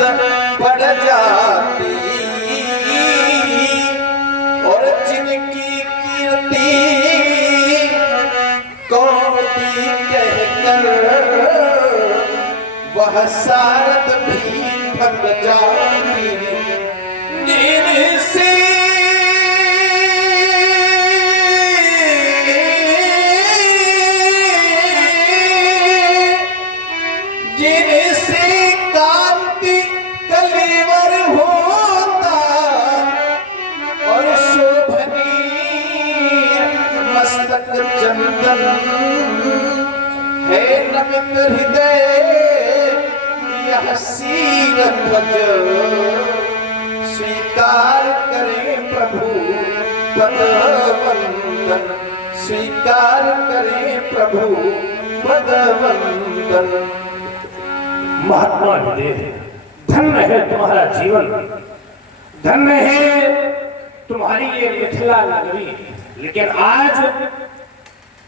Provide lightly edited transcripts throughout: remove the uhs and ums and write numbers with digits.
पड़ जाती और जिनकी कीर्ति कौमती कहकर वह सारद भी थक जाती। जिनसे कांति कलेवर होता और शोभनी मस्तक चंदन है नमित हृदय यह सीरध्वज। स्वीकार करे प्रभु पद वंदन, स्वीकार करे प्रभु पद वंदन। महात्मा हृदय, धन्य है तुम्हारा जीवन, धन्य है तुम्हारी ये मिथिला नगरी। लेकिन आज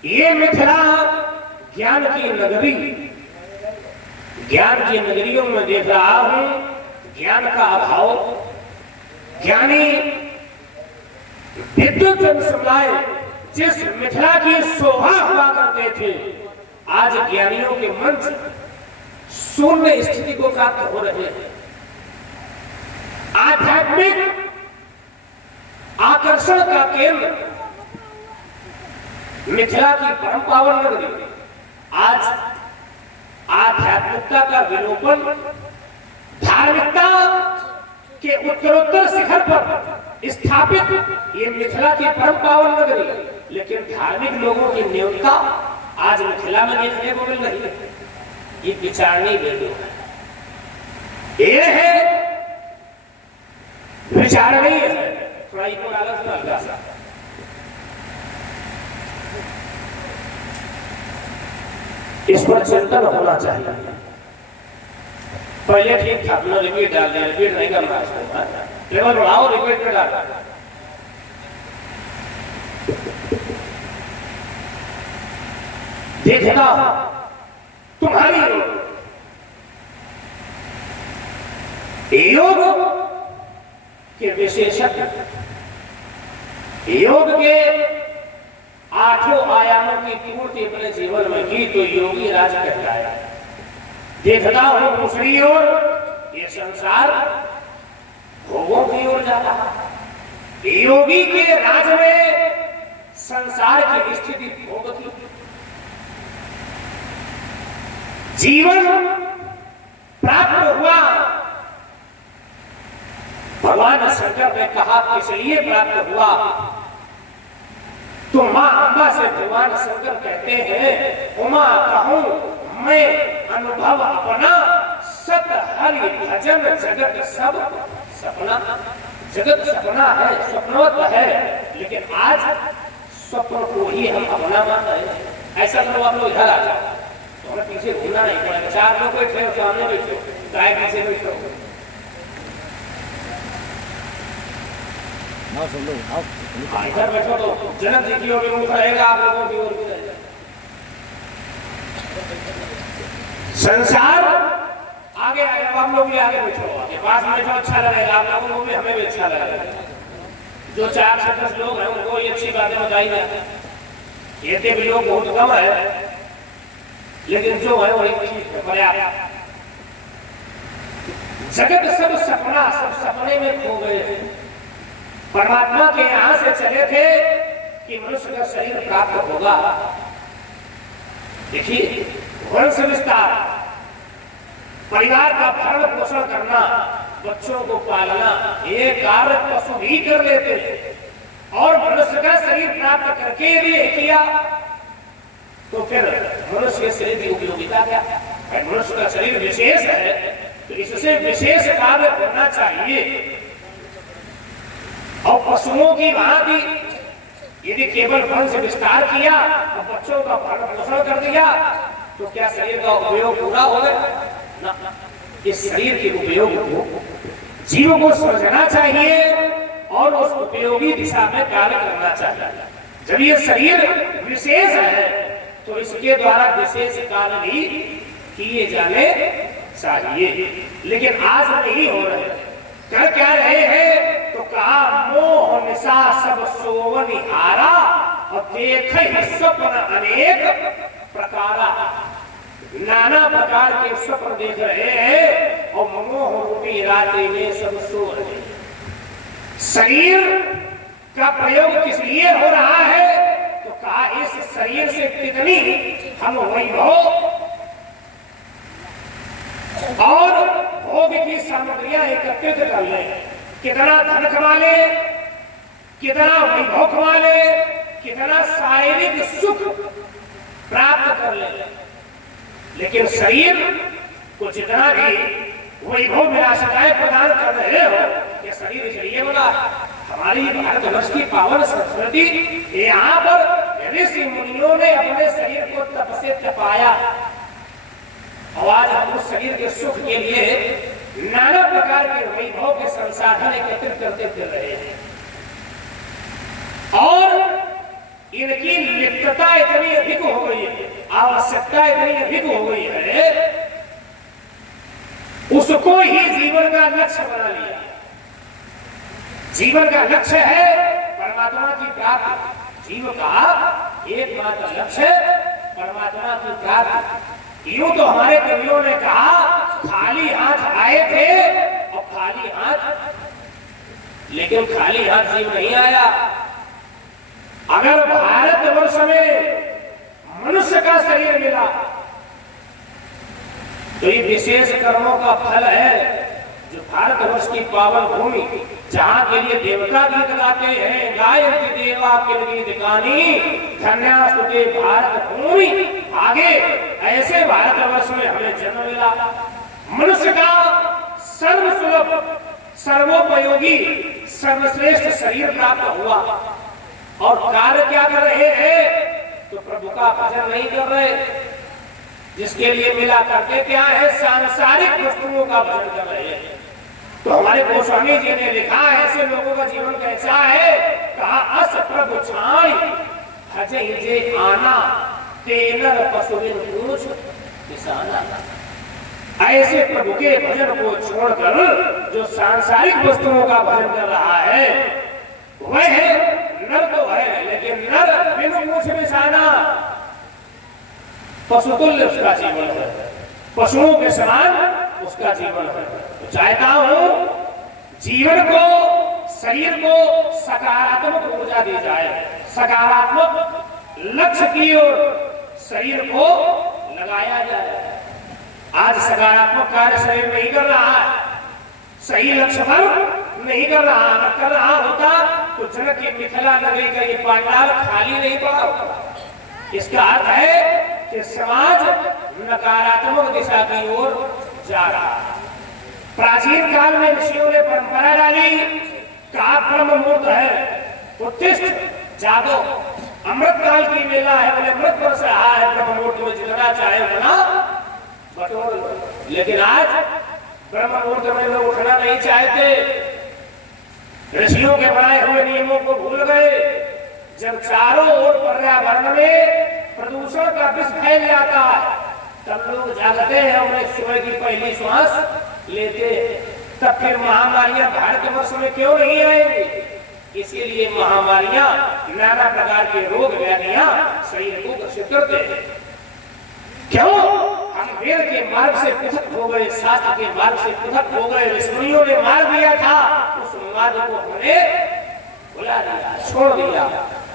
ये मिथिला ज्ञान की नगरी, ज्ञान की नगरियों में देख रहा हूं ज्ञान का अभाव। ज्ञानी विद्युत जन समुदाय जिस मिथिला की शोभा हुआ करते थे, आज ज्ञानियों के मंच शून्य स्थिति को प्राप्त हो रहे हैं। आध्यात्मिक आकर्षण का केंद्र मिथिला की परम पावन नगरी आज आध्यात्मिकता का विलोपन, धार्मिकता के उत्तरोत्तर शिखर पर स्थापित ये मिथिला की परम पावन नगरी, लेकिन धार्मिक लोगों की न्यूनता आज मिथिला में देखने को मिल रही है। ये विचारणी बिंदु है, ये है विचारणीय है। थोड़ा इनको अलग से अलग सा इस पर चिंतन होना चाहिए। पहले ठीक था, अपना रिपीट डाल दिया, रिपीट नहीं करना है, लेवल बढ़ाओ, रिपीट में डाल। देखना तुम्हारी योग के विशेषज्ञ, योग के आठों आयामों की पूर्ति अपने जीवन में की तो योगी राज कहलाया। देखता हूं दूसरी ओर ये संसार भोगों की ओर जाता है। योगी के राज में संसार की स्थिति भोग की। जीवन प्राप्त हुआ, भगवान शंकर ने कहा किस लिए प्राप्त हुआ, तो मां अंबा से भगवान शंकर कहते हैं, उमा कहूं मैं अनुभव अपना, सत हरि भजन जगत सब सपना। जगत सपना है, स्वप्नवत है, लेकिन आज स्वप्न को ही हम अपना मानते हैं। ऐसा करो आप लोग इधर आ जाओ, तो हमें पीछे घूमना नहीं पड़ेगा। चार लोग बैठे हो, सामने बैठो, गाय पीछे बैठो। इधर बैठो तो जनक जी की ओर भी मुख रहेगा, आप लोगों की ओर भी रहेगा। संसार आगे आएगा, आप लोग भी आगे बैठो, आपके पास में बैठो, अच्छा लगेगा, आप लोगों को भी, हमें भी अच्छा लगेगा। जो 4 से 10 लोग हैं उनको ये अच्छी बातें बताई जाती हैं। ये भी लोग बहुत कम है, लेकिन जो है वही ठीक है, पर्याप्त। जगत सब सपना, सब सपने में खो गए हैं। परमात्मा के यहां से चले थे कि मनुष्य का शरीर प्राप्त होगा। देखिए, वंश विस्तार, परिवार का भरण पोषण करना, बच्चों को पालना, ये कार्य पशु भी कर लेते हैं। और मनुष्य का शरीर प्राप्त करके भी किया तो फिर मनुष्य के शरीर की उपयोगिता क्या है? मनुष्य का शरीर विशेष है, तो इससे विशेष कार्य करना चाहिए। और पशुओं की भांति यदि केवल वंश विस्तार किया और बच्चों का भरण पोषण कर दिया तो क्या शरीर का उपयोग पूरा हो गया? ना, इस शरीर के उपयोग को जीव को समझना चाहिए और उस उपयोगी दिशा में कार्य करना चाहिए। जब ये शरीर विशेष है तो इसके द्वारा विशेष कार्य भी किए जाने चाहिए, लेकिन आज नहीं हो रहे। कर क्या रहे हैं? तो कहा मोह निशा सब सोवन हारा और देखे स्वप्न अनेक प्रकारा। नाना प्रकार के स्वप्न देख रहे हैं और मोह रूपी रात्रि में सब सो रहे हैं। शरीर का प्रयोग किस लिए हो रहा है? तो कहा इस शरीर से कितनी हम वैभव और भोग की सामग्रियां एकत्रित कर ले, कितना धन कमा ले, कितना वैभव कमा ले, कितना शारीरिक सुख प्राप्त कर ले, लेकिन शरीर को जितना भी वैभव विलासिताएं प्रदान कर रहे हो, ये शरीर इसलिए बोला। हमारी भारतवर्ष की पावन संस्कृति, यहाँ पर ऋषि मुनियों ने अपने शरीर को तप से तपाया और आज हम उस शरीर के सुख के लिए नाना प्रकार के वैभव के संसाधन एकत्रित करते फिर रहे हैं। और इनकी लिप्तता इतनी अधिक हो गई है, आवश्यकता इतनी अधिक हो गई है, उसको ही जीवन का लक्ष्य बना लिया। जीवन का लक्ष्य है परमात्मा की प्राप्ति। जीव का एकमात्र लक्ष्य परमात्मा की प्राप्ति। यूं तो हमारे कवियों ने कहा खाली हाथ आए थे और खाली हाथ, लेकिन खाली हाथ जीव नहीं आया। अगर भारतवर्ष में मनुष्य का शरीर मिला तो ये विशेष कर्मों का फल है जो भारतवर्ष की पावन भूमि, जहाँ के लिए देवता गीत गाते हैं, गायत्री देवा किल गीत गानी धन्यास्तुते भारत भूमि। आगे ऐसे भारतवर्ष में हमें जन्म मिला। मनुष्य का सर्वसुलभ, सर्वोपयोगी, सर्वश्रेष्ठ शरीर प्राप्त हुआ और कार्य क्या कर रहे हैं? तो प्रभु का भजन नहीं कर रहे। जिसके लिए मिला करते क्या है? सांसारिक वस्तुओं का भजन कर रहे हैं। तो हमारे गोस्वामी जी ने लिखा ऐसे लोगों का जीवन कैसा है? कहा अस प्रभु छाई भजै जे आना तेनर पशुविन पूछ किसाना। ऐसे प्रभु के भजन को छोड़कर जो सांसारिक वस्तुओं का भजन कर रहा है वह नर तो है, लेकिन नर बिन पूछ निशाना, पशुतुल्य उसका जीवन है, पशुओं के समान उसका जीवन है। तो चाहता हूं जीवन को, शरीर को सकारात्मक ऊर्जा दी जाए, सकारात्मक लक्ष्य की ओर शरीर को लगाया जाए। आज सकारात्मक कार्य शरीर नहीं कर रहा है, सही लक्ष्य पर नहीं कर रहा। अगर कर रहा होता तो जनक की मिथिला नगरी का ये पांडाल खाली नहीं पड़ा होता। इसका अर्थ है कि समाज नकारात्मक दिशा की ओर जा रहा है। प्राचीन काल में ऋषियों ने परंपरा डाली, कहा ब्रह्म मुहूर्त है, उत्तिष्ठ जागो, अमृत काल की मेला है, बोले अमृत बरस रहा है, ब्रह्म मुहूर्त में जितना चाहे उतना बटोर लो। लेकिन आज ब्रह्म मुहूर्त में लोग उठना नहीं चाहते, ऋषियों के बनाए हुए नियमों को भूल गए। जब चारों ओर पर्यावरण में प्रदूषण का विष फैल जाता है तब लोग जागते हैं, उन्हें सुबह की पहली श्वास लेते हैं। तब फिर महामारियां भारतवर्ष में क्यों नहीं आएंगी? इसीलिए महामारियां, नाना प्रकार के रोग व्याधियां शरीर को ग्रसित करते हैं। क्यों? हम वेद के मार्ग से पृथक हो गए, शास्त्र के मार्ग से पृथक हो गए। ऋषियों ने मार्ग दिया था, उस मार्ग को हमने भुला दिया, छोड़ दिया।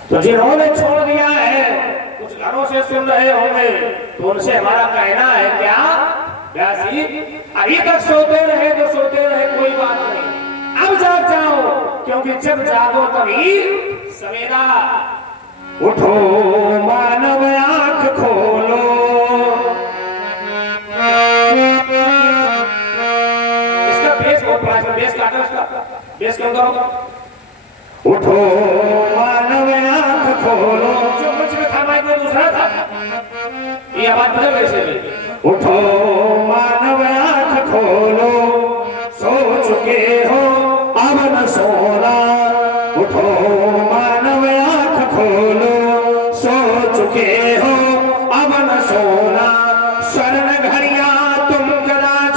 तो जिन्होंने छोड़ दिया है, कुछ घरों से सुन रहे होंगे, तो उनसे हमारा कहना है क्या? व्यास जी अभी तक सोते रहे तो सोते रहे, कोई बात नहीं, अब जाग जाओ, क्योंकि जब जागो तभी सवेरा। उठो मानव आंख खोलो, इसका बेस बहुत बड़ा, बेस काटो, उसका बेस कम करो। उठो मानव आंख खोलो, जो मुझ में था माइक में दूसरा था, ये आवाज बदल गई। उठो मानव आंख खोलो, सो चुके हो अब न सोना। उठो मानव आंख खोलो, सो चुके हो अब न सोना। स्वर्ण घड़ियां तुम कदाच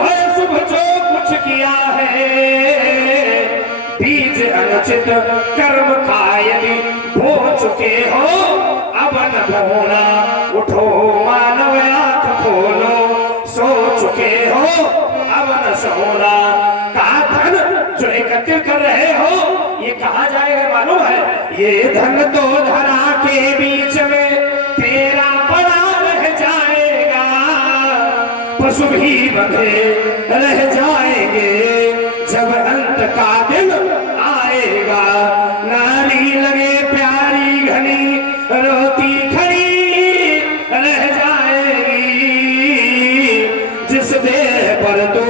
अशुभ शुभ जो कुछ किया है, बीज अनुचित कर्म का यदि बो चुके हो, अब न बोना उठो मानव आंख खोलो, सो चुके हो अब न सोना। कहा धन जो एकत्रित कर रहे हो ये कहा जाएगा मालूम है, ये धन तो धरा के बीच में तेरा पड़ा रह जाएगा, पशु भी बंधे रह जाएंगे जब अंत का दिन आएगा। नारी लगे प्यारी घनी रोती खड़ी रह जाएगी, जिस देह पर तू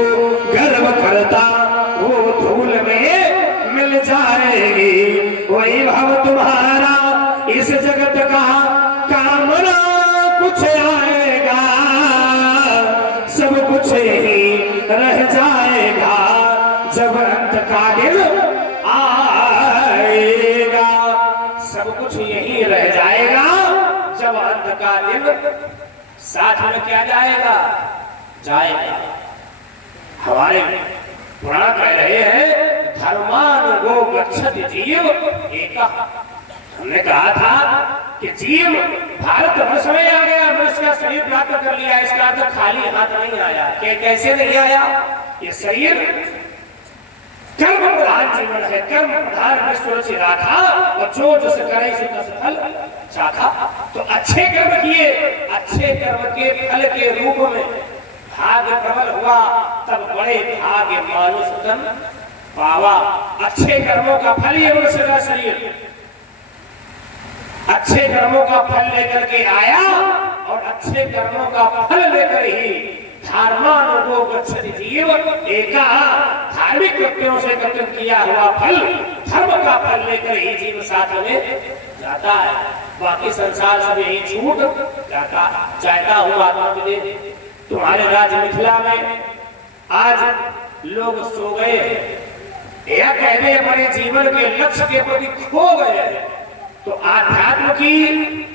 गर्व करता वो धूल में मिल जाएगी। वही भाव तुम्हारा इस जगत का कामना कुछ आएगा, सब कुछ ही रह जाएगा जब अंत का दिन आएगा। सब कुछ यही रह जाएगा जब अंत का दिन साथ में क्या जाएगा जाएगा। हमारे पुराण कह रहे हैं धर्मानुगो गच्छति जीव एका। हमने कहा था कि जीव भारत वर्ष में आ गया, मनुष्य का शरीर प्राप्त कर लिया, इसका अर्थ खाली हाथ नहीं आया। कैसे नहीं आया? ये शरीर कर्म प्रधान जीवन है, कर्म प्रधान विश्व से राखा और जो जस करे सो तस फल चाखा। तो अच्छे कर्म किए, अच्छे कर्म के फल के रूप में भाग्य प्रबल हुआ, तब बड़े भाग्य मानुष तन पावा। अच्छे कर्मों का फल ये मनुष्य का शरीर अच्छे कर्मों का फल लेकर के आया और अच्छे कर्मों का फल लेकर ही धर्मानुगो गच्छति जीव एका। धार्मिक कृत्यों से एकत्रित किया हुआ फल, धर्म का फल लेकर ही जीव साथ में जाता है। बाकी संसार सब यही छूट जाता चाहता हूँ आत्मा विदे। तुम्हारे राज्य मिथिला में आज लोग सो गए, या कहने अपने जीवन के लक्ष्य के प्रति खो गए। तो आध्यात्म की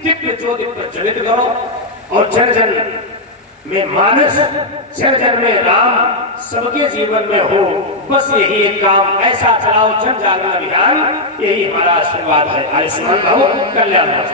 दिव्य ज्योति प्रज्वलित करो और जन जन में मानस, जन जन में राम सबके जीवन में हो। बस यही एक काम ऐसा चलाओ, जन जागरण अभियान, यही हमारा आशीर्वाद है। आयुष्मान भव, कल्याण भव।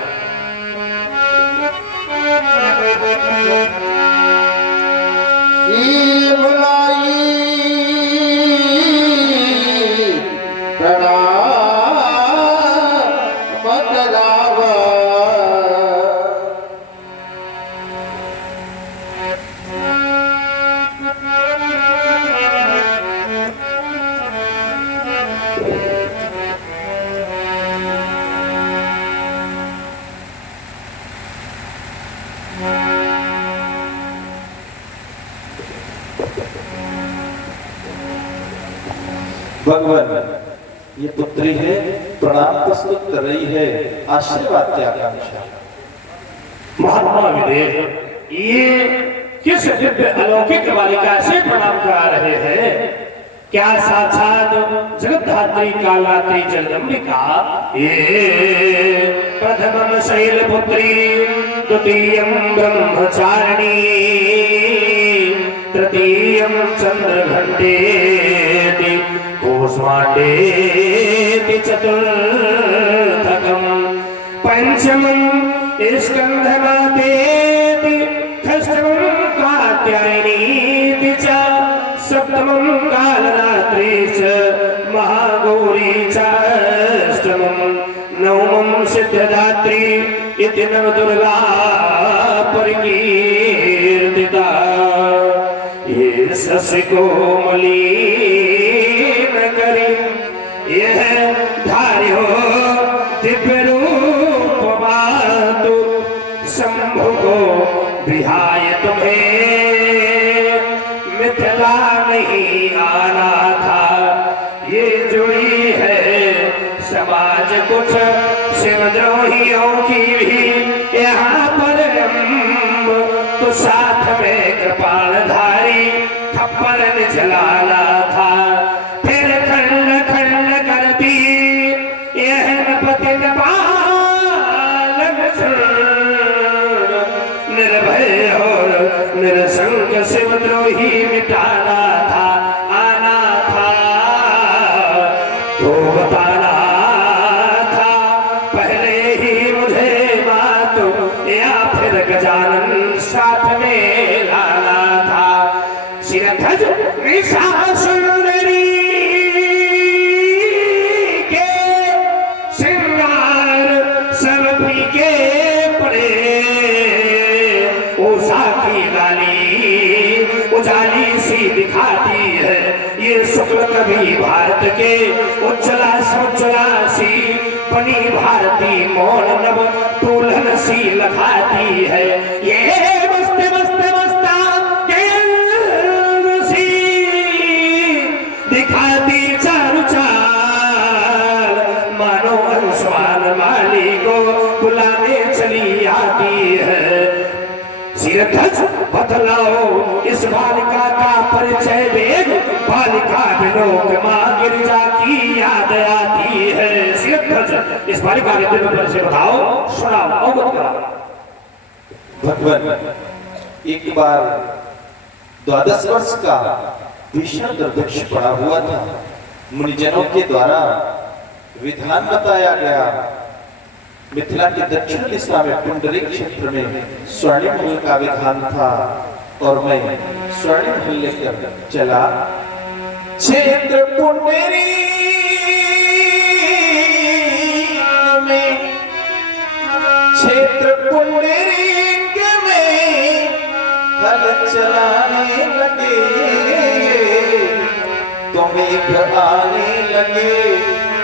भगवान ये पुत्री है, प्रणाम प्रस्तुत कर रही है, आशीर्वाद की आकांक्षा। महात्मा विदेह ये किस दिव्य अलौकिक बालिका से प्रणाम करा रहे हैं? क्या साक्षात जगद्धात्री कालात्री जगदम्बिका? ये प्रथमं शैलपुत्री, द्वितीयं ब्रह्मचारिणी, तृतीयं चंद्रघंटेति, कूष्मांडेति चतुर्थकं, पंचमं स्कंधमातेति, षष्ठमं कात्यायनीति च, सप्तमं कालरात्रि च महागौरी च, अष्टमं नवमं सिद्धदात्री इति नवदुर्गा परिकीर्तिता। ये शशिकोमली नगरी यह धार्यो दिव्य रूप मातु, शंभु को विहाय तुम्हें मिथिला नहीं आना था। ये जुड़ी है समाज कुछ शिवद्रोहियों की भी यहाँ पर, तो साथ में कृपालधारी खप्पर जलाना था। फिर खंड खंड करती यह नपति नपालन, निर्भय और निरसंग शिवद्रोही मिटाना निशा सुंदरी के श्रृंगार सब फीके पड़े, उषा की लाली उजाली सी दिखाती है, ये शुक्ल कभी भारत के उज्ज्वला सुज्ज्वला सी बनी भारती मौन नव दुल्हन सी लखाती है, ये मस्त मस्त मस्ता सी दिखाती चारू चाल, मानो अंशवान माली को बुलाने चली आती है। सिरध्वज बतलाओ इस बालिका का परिचय वेद, बालिका विलोक मां गिरिजा की याद आती है। सिरध्वज इस बालिका के दिव्य परिचय बताओ, सुनाओ, अवगत कराओ। भगवान एक बार 12 वर्ष का भीषण दुर्भिक्ष पड़ा हुआ था। मुनिजनों के द्वारा विधान बताया गया, मिथिला की दक्षिण दिशा में पुंडरीक क्षेत्र में स्वर्णिम महल का विधान था और मैं स्वर्णिम महल लेकर चला। क्षेत्र पुंडरीक में, क्षेत्र पुंडरीक में हल चलाने लगे, तो मेघ आने लगे,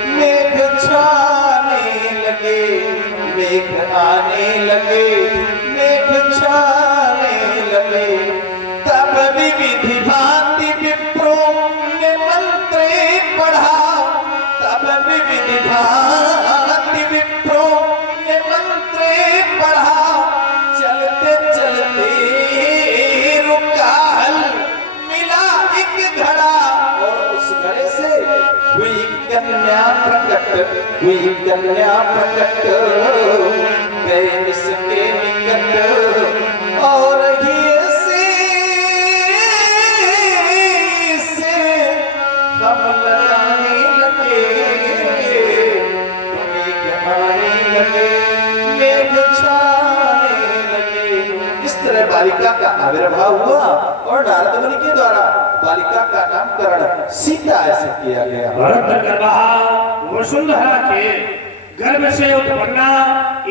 मेघ छाने लगे, मेघ आने लगे, मेघ छाने लगे। तब विविधि भांति विप्रों ने मंत्र पढ़ा, तब विविधि भांति विप्रों ने मंत्र पढ़ा, चलते चलते रुका हल, मिला एक घड़ा और उस घड़े से हुई कन्या प्रकट, हुई कन्या प्रकट, गए इसके निकट और ये से हम लगाने लगे, मेघ आने लगे, मेघ छाने लगे। इस तरह बालिका का आविर्भाव हुआ और नारद मुनि के द्वारा बालिका का नामकरण सीता ऐसे किया गया। वसुंधरा के गर्भ से उत्पन्ना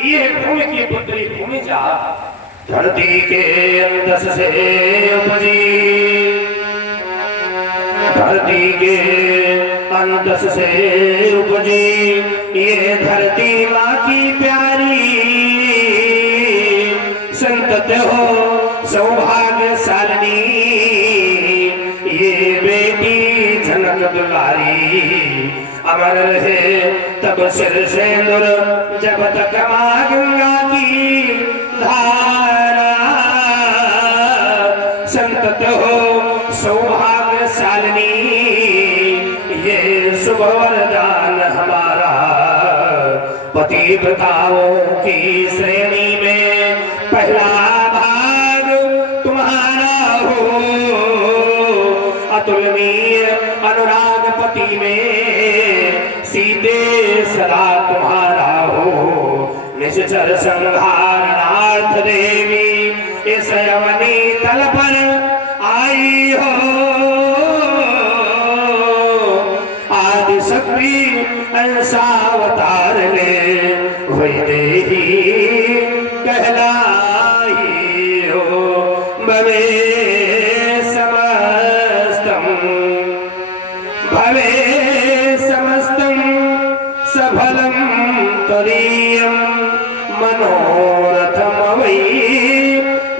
ये भूमि की पुत्री भूमि जा, धरती के अंदस से उपजी, धरती के अंदस से उपजी, ये धरती माँ की प्यारी, संतत हो सौभाग्यशालिनी, ये बेटी झनक दुलारी, अमर रहे तब सिर सेंदूर जब तक मां गंगा की धारा, संतत हो सौभाग्यशालिनी, ये शुभ वरदान हमारा, पतिव्रताओं की श्रेणी में पहला भाग तुम्हारा हो, अतुलनीय अनुराग पति में सीधे सदा तुम्हारा हो, निश्चर संहारणार्थ देवी इस यवनी तल पर आई हो, आदि शक्ति अंशावतार ले वही देही कहलाई हो, भवे समस्तम, भवे समस्तम सफलम तदीयम मनोरथम वै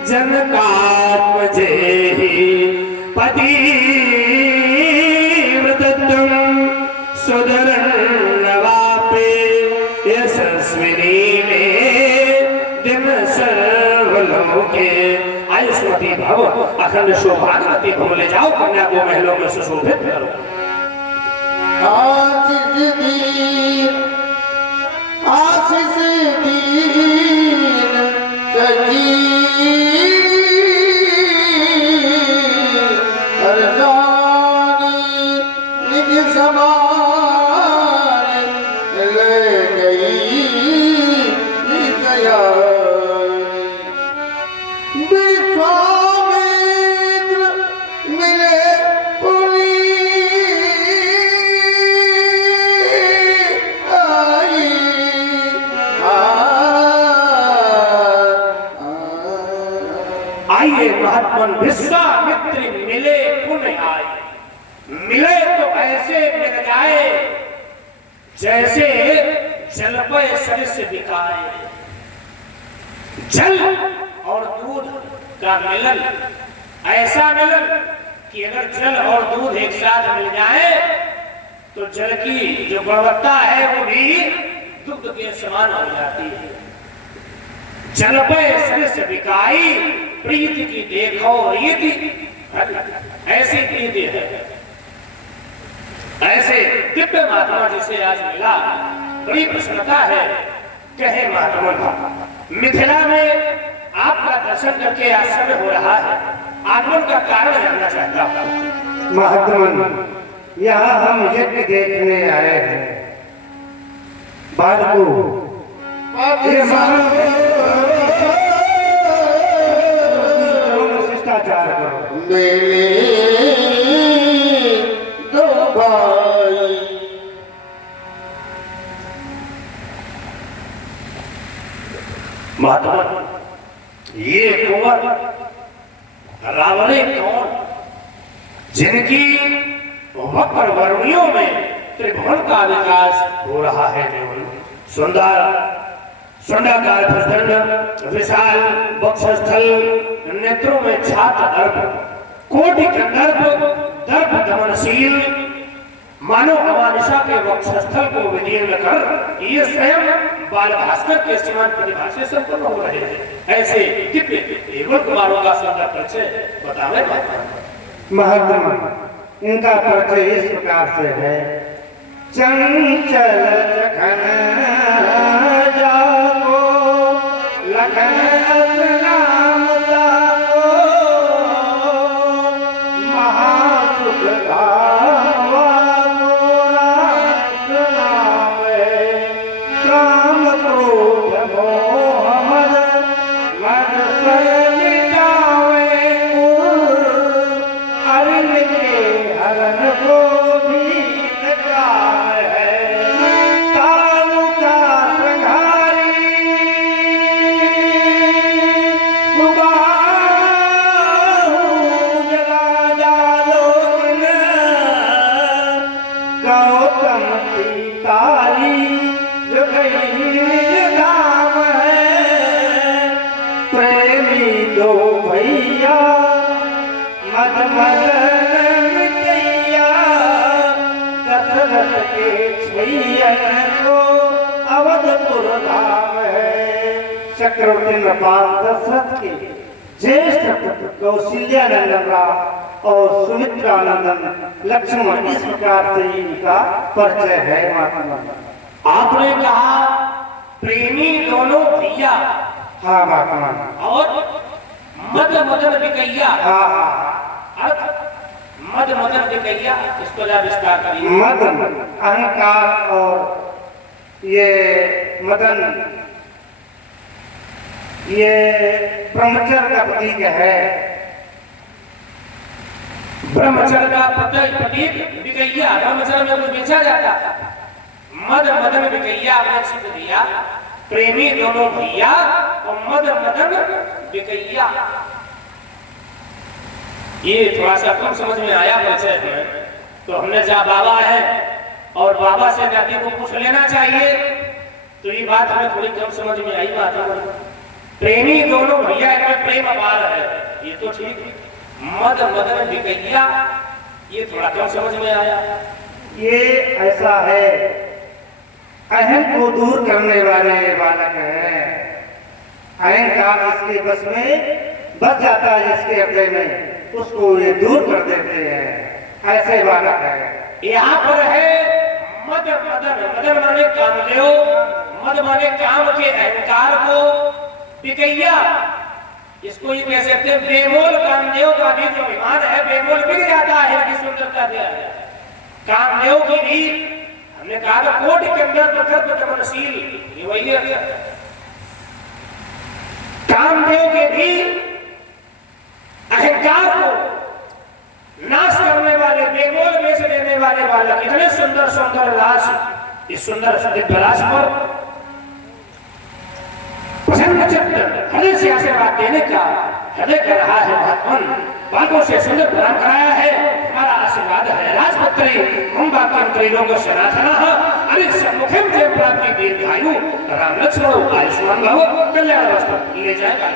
जनकात्मजेहि पतिव्रतत्वं सुदर्णवापे यशस्विनी में दिन सर्वलोके। आयुष्मती भव, अखंड शोभागवती भव, ले जाओ कन्या को महलों में सुशोभित करो। आशीष दीन सजी अरजानी निज समान ले गई गया, विश्वामित्र मिले विश्वामित्र मिले पुण्य आए, मिले तो ऐसे मिल जाए जैसे जल पे सरिस बिकाए। जल और दूध का मिलन, ऐसा मिलन कि अगर जल और दूध एक साथ मिल जाए तो जल की जो गुणवत्ता है वो भी दुग्ध के समान हो जाती है। जल पे सरिस बिकाई, प्रीति की देखो रीति, ऐसी प्रीति है। ऐसे दिव्य महात्मा जिसे आज मिला, बड़ी प्रसन्नता है। कहे महात्मा, मिथिला में आपका दर्शन करके आश्चर्य हो रहा है, आगमन का कारण जानना चाहता हूँ। महात्मन, यहाँ हम यज्ञ देखने आए हैं। बालको, शिष्टाचार करो। मेरे दो भाई महात्मा, ये कुंवर रावणे कौन, जिनकी वक्र वर्णियों में त्रिभुवन का विकास हो रहा है। सुंदर सुंडाकार भुजदंड, विशाल वक्षस्थल, नेत्रों में छात्र दर्प, कोटि कंदर्प, दर्प दमनशील, मानो अमानुषा के वक्षस्थल को विदीर्ण कर ये स्वयं बाल भास्कर के समान प्रतिभा से संपन्न हो रहे हैं। ऐसे दिव्य देवल कुमारों का सुंदर परिचय बतावे। महात्मा, इनका परिचय इस प्रकार से है। चंचल जखन जागो, लखन नाम जागो, महासुख गावा गोरा सुनावे, काम क्रोध मोह मद मद कर मिटावे, अरिन के हरण को भी काम है, तालु का संघारी, सुबाहु जला जालोन, गौतम सीतारी जो गई निज धाम है, प्रेमी दो भैया मद मदन मिटैया, दशरथ के छैयन को अवधपुर धाम है। चक्रवर्ती नृपाल दशरथ के ज्येष्ठ पुत्र कौशल्या नंदन राम और सुमित्रा नंदन लक्ष्मण, इस प्रकार से इनका परिचय है। महात्मा, आपने कहा प्रेमी दोनों भैया, हाँ महात्मा, और मद मदन बिकैया, हाँ हाँ, अर्थ मद मदन बिकैया, इसको जरा विस्तार करिए। मदन अहंकार और ये मदन, ये ब्रह्मचर्य का प्रतीक है। ब्रह्मचर्य का प्रतीक बिकैया, ब्रह्मचर्य में कुछ बेचा जाता है। मद मदन बिकैया आपने सिद्ध दिया, प्रेमी दोनों भैया और मद मदन बिकैया। ये थोड़ा सा कम समझ में आया परिचय में, तो हमने जहाँ बाबा है और बाबा से जाति को पूछ लेना चाहिए, तो ये बात हमें थोड़ी कम समझ में आई। बात है प्रेमी दोनों भैया, इनमें प्रेम अपार है, ये तो ठीक। मद मदन बिकैया, ये थोड़ा कम समझ में आया। ये ऐसा है, अहम को दूर करने वाले बालक हैं। अहंकार इसके बस में बच जाता है, जिसके हृदय में, उसको ये दूर कर देते हैं। ऐसे बालक है। यहाँ पर है मद मदन, मदन माने कामदेव, मद माने काम के अहंकार को, बिकैया इसको ये कह सकते हैं बेमोल कामदेव का भी जो अभिमान है, बेमोल बिक जाता है इसकी सुंदरता दिया है। कामदेव की भी हमने कहा था कोटि के अंदर प्रखर तमनशील, ये वही है। कामदेव के भी अहंकार को नाश करने वाले, बेमोल बेच देने वाले बालक, इतने सुंदर सुंदर रास, इस सुंदर दिव्य रास पर प्रसन्न चित्त हृदय से आशीर्वाद देने का हृदय कर रहा है भगवान बातों से सुंदर प्रदान कराया है। हमारा आशीर्वाद है राजपुत्री हम बाकी लोग सनाथना अरे सम्मुखे मुझे प्राप्ति दीर्घायु राम लक्ष्मण आयुष्मान भव कल्याण वस्तु ले जाएगा।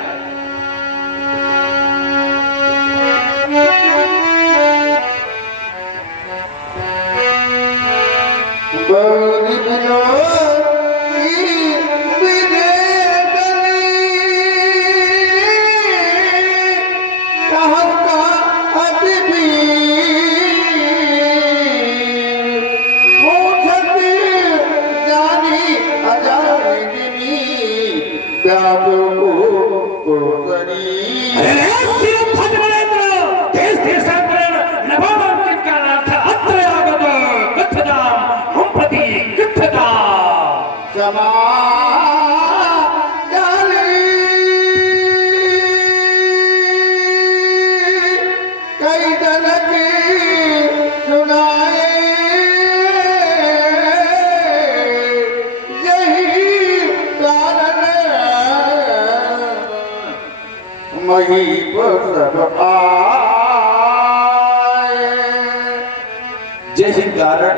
जय कारण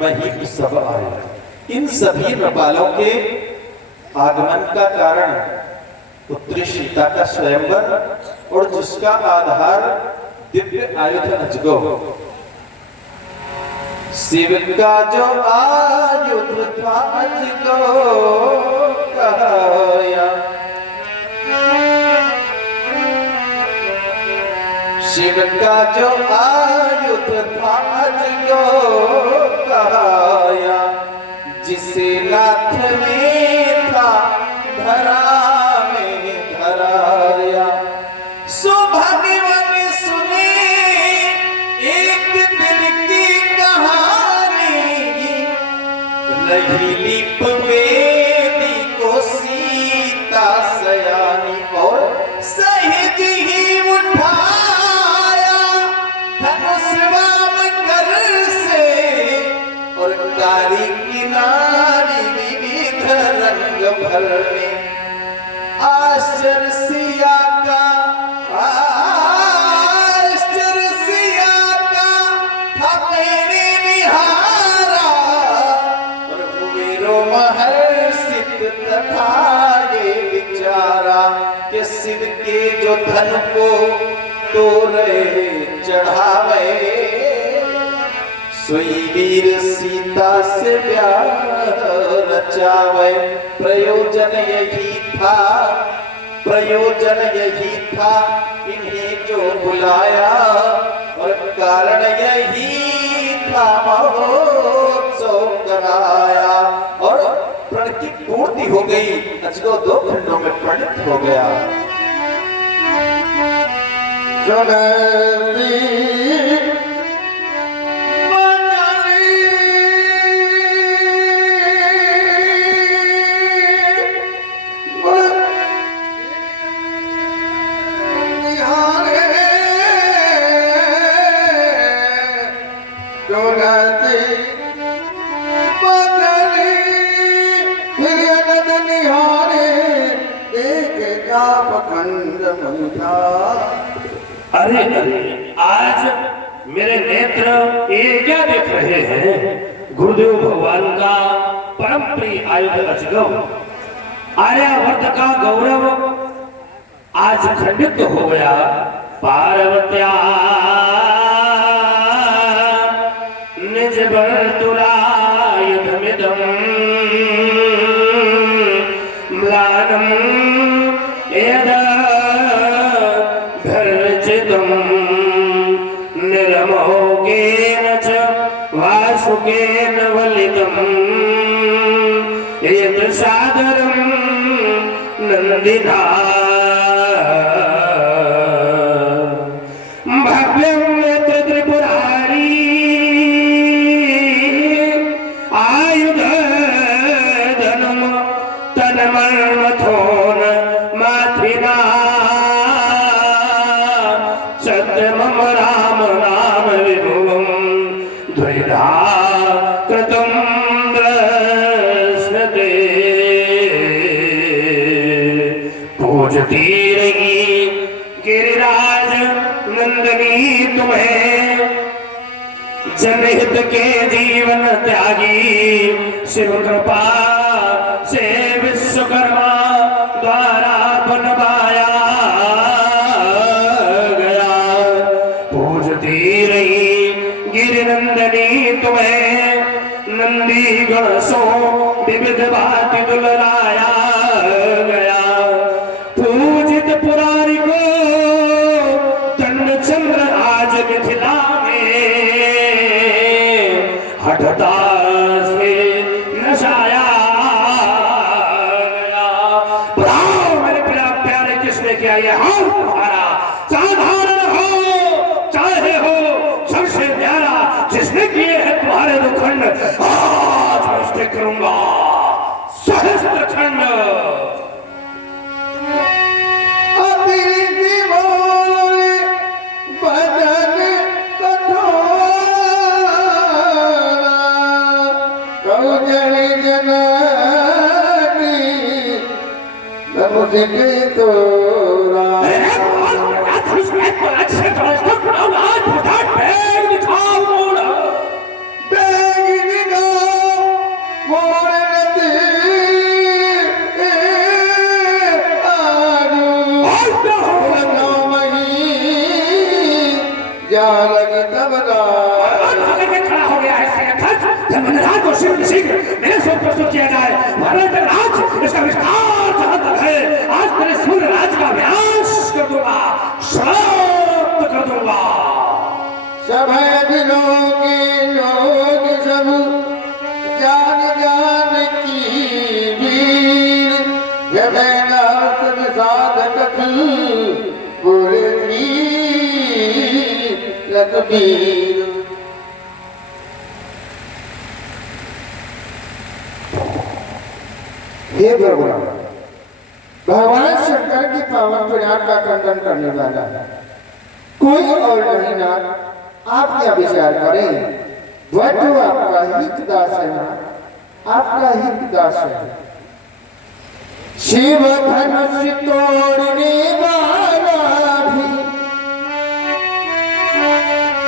मही सब आए। इन सभी नृपालों के आगमन का कारण पुत्री सीता का स्वयंवर और जिसका आधार दिव्य आयुध अजगो। शिव का जो आयुध था अजगो कहाया, शिव का जो आयुध था अजगो कहाया, जिसे नाथ में था धरा में धराया। सो भगवान सुने एक दिल की कहानी, रही लिप वेदी को सीता सयानी और सहज ही उठाया धनुष वाम कर से और कारी किनारी विविध रंग भरने। आश्चर्य सिया का था मैंने निहारा और हुए रोमहर्षित तथा ये विचारा कि शिव के जो धन को तोरे चढ़ावे, सोई वीर सीता से ब्याह रचावे। प्रयोजन यही था, प्रयोजन यही था इन्हें जो बुलाया और कारण यही था महोत्सव कराया। और प्रण की पूर्ति हो गई, अजगो 2 खंडों में प्रणित हो गया। अरे अरे आज मेरे नेत्र ये क्या देख रहे हैं? गुरुदेव भगवान का परम प्रिय आयुध अजगव आर्यावर्त का गौरव आज खंडित हो गया। पार्वत्या निज बर्तुरायुधमिदं म्लानं यदा निरमोगेन च वासुकेन वलितं यत् सादरं नन्दिना भव्यं यत्र त्रिपुरारी आयुधधनुं तन्मन्मथोन माथिना सत्यमम राम नाम विभुवं द्वैधा कृतं दृश्यते। पूजती रही जनहित के जीवन त्यागी शिव कृपा से विश्वकर्मा द्वारा बनवाया गया। पूजती रही गिरिनंदनी तुम्हें नंदी गण सो विविध भांति दुलराया गया। पूजित पुरारी को दंड चंद्र आज मिथिला हठता से नशाया गया। बताओ मेरे प्यारे किसने किया ये हाल तुम्हारा? साधारण हो चाहे हो सबसे प्यारा, जिसने किए हैं तुम्हारे दो खंड, आज मैं उसके करूंगा सहस्त्र खंड। मेरे सब प्रस्तुत किया जाए। भारत राज इसका विस्तार जहां तक है, आज मेरे सूर्य राज का विनाश कर दूंगा, समाप्त कर दूंगा। सब दिलों के लोग सब जान जान की वीर, साधक पूरे लखबीर। हे भगवान, भगवान शंकर की पावन पुराण का खंडन करने वाला कोई और नहीं ना, आप क्या विचार करें? वह तो आपका हित दास है ना, आपका हित दास है। शिव धनुष तोड़ने वाला भी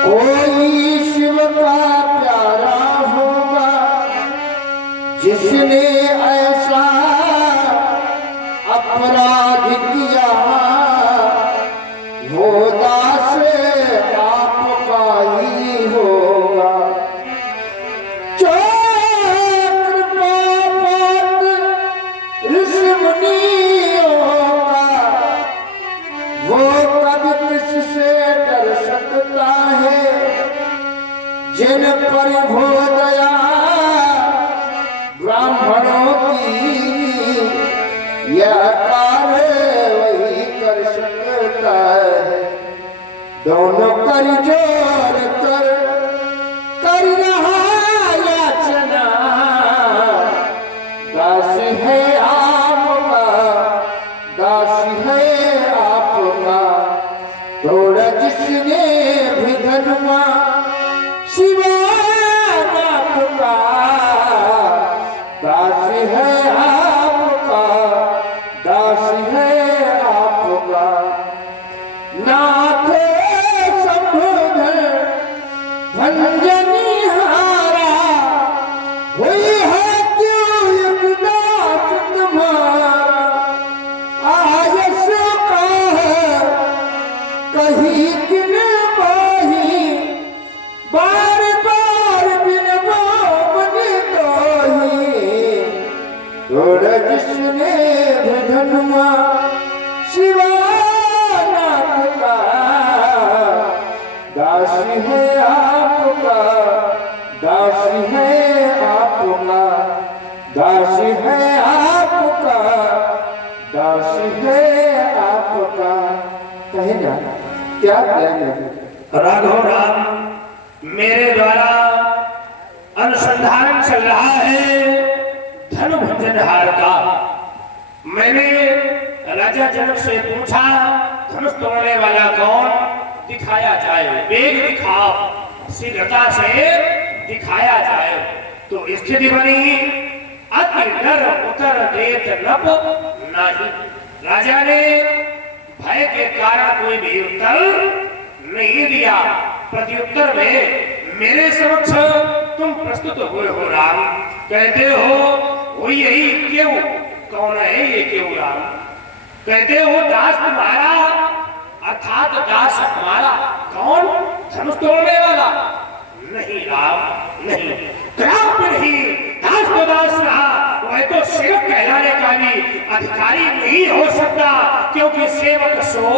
कोई शिव का प्यारा होगा, जिसने ऐसा अपराध किया वो दास आपका ही होगा। ऋषि मुनियों का वो कभी किससे डर सकता है, जिन पर हो दया ब्राह्मणों की यह कार्य वही कर सकता है। दोनों कर जोड़ कर रहा याचना, दास है आपका, दास है आपका। थोड़ा जिसने भी धनमा शिवानाथ का, दास है आपका, दास है आपका। नाथ संबोधन भंजनी हारा, हुई है क्यों युगदास तुम्हारा। आयस का कहीं किन बाही, बार बार बिन बने तो ही। थोड़ा जिसने धनुमा शिवानाथ का, दास है आपका, दास है आपका, दास है आपका, दास है आपका। कहे ना क्या कहेंगे? राघव राम, मेरे द्वारा अनुसंधान चल रहा है धनु भंजन हार का। मैंने राजा जनक से पूछा धनुष तोड़ने वाला कौन, दिखाया जाए, वेग दिखाओ, शीघ्रता से दिखाया जाए। तो स्थिति बनी अति डर उतर देत नप नहीं। राजा ने भय के कारण कोई भी उत्तर नहीं दिया। प्रत्युत्तर में मेरे समक्ष तुम प्रस्तुत हुए हो राम, कहते हो वो यही क्यों, कौन है ये क्यों राम? कहते हो दास तुम्हारा अर्थात दास हमारा, कौन? धनुष तोड़ने वाला? नहीं राम नहीं, कदापि नहीं। दास तो दास रहा, वह तो सेवक कहलाने का भी अधिकारी नहीं हो सकता, क्योंकि सेवक सो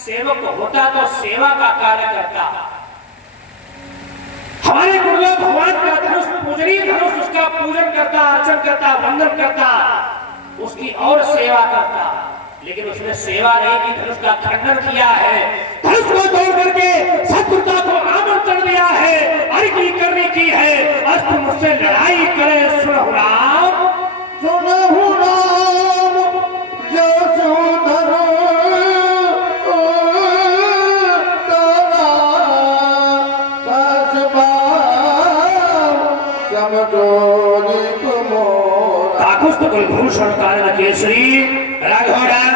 सेवक होता तो सेवा का कार्य करता। हमारे गुरुदेव भगवान का धनुष पूजनीय धनुष, उसका पूजन करता, अर्चन करता, वंदन करता, उसकी और सेवा करता, लेकिन उसने सेवा नहीं की, धनुष का खंडन किया है, धनुष को तोड़ करके शत्रुता को आमंत्रण दिया है, अर्घी करने की है, अस्त्र मुझसे लड़ाई करे, सुनहु राम, सुनहु राम जो कुलभूषण कारण केसरी राघव राम,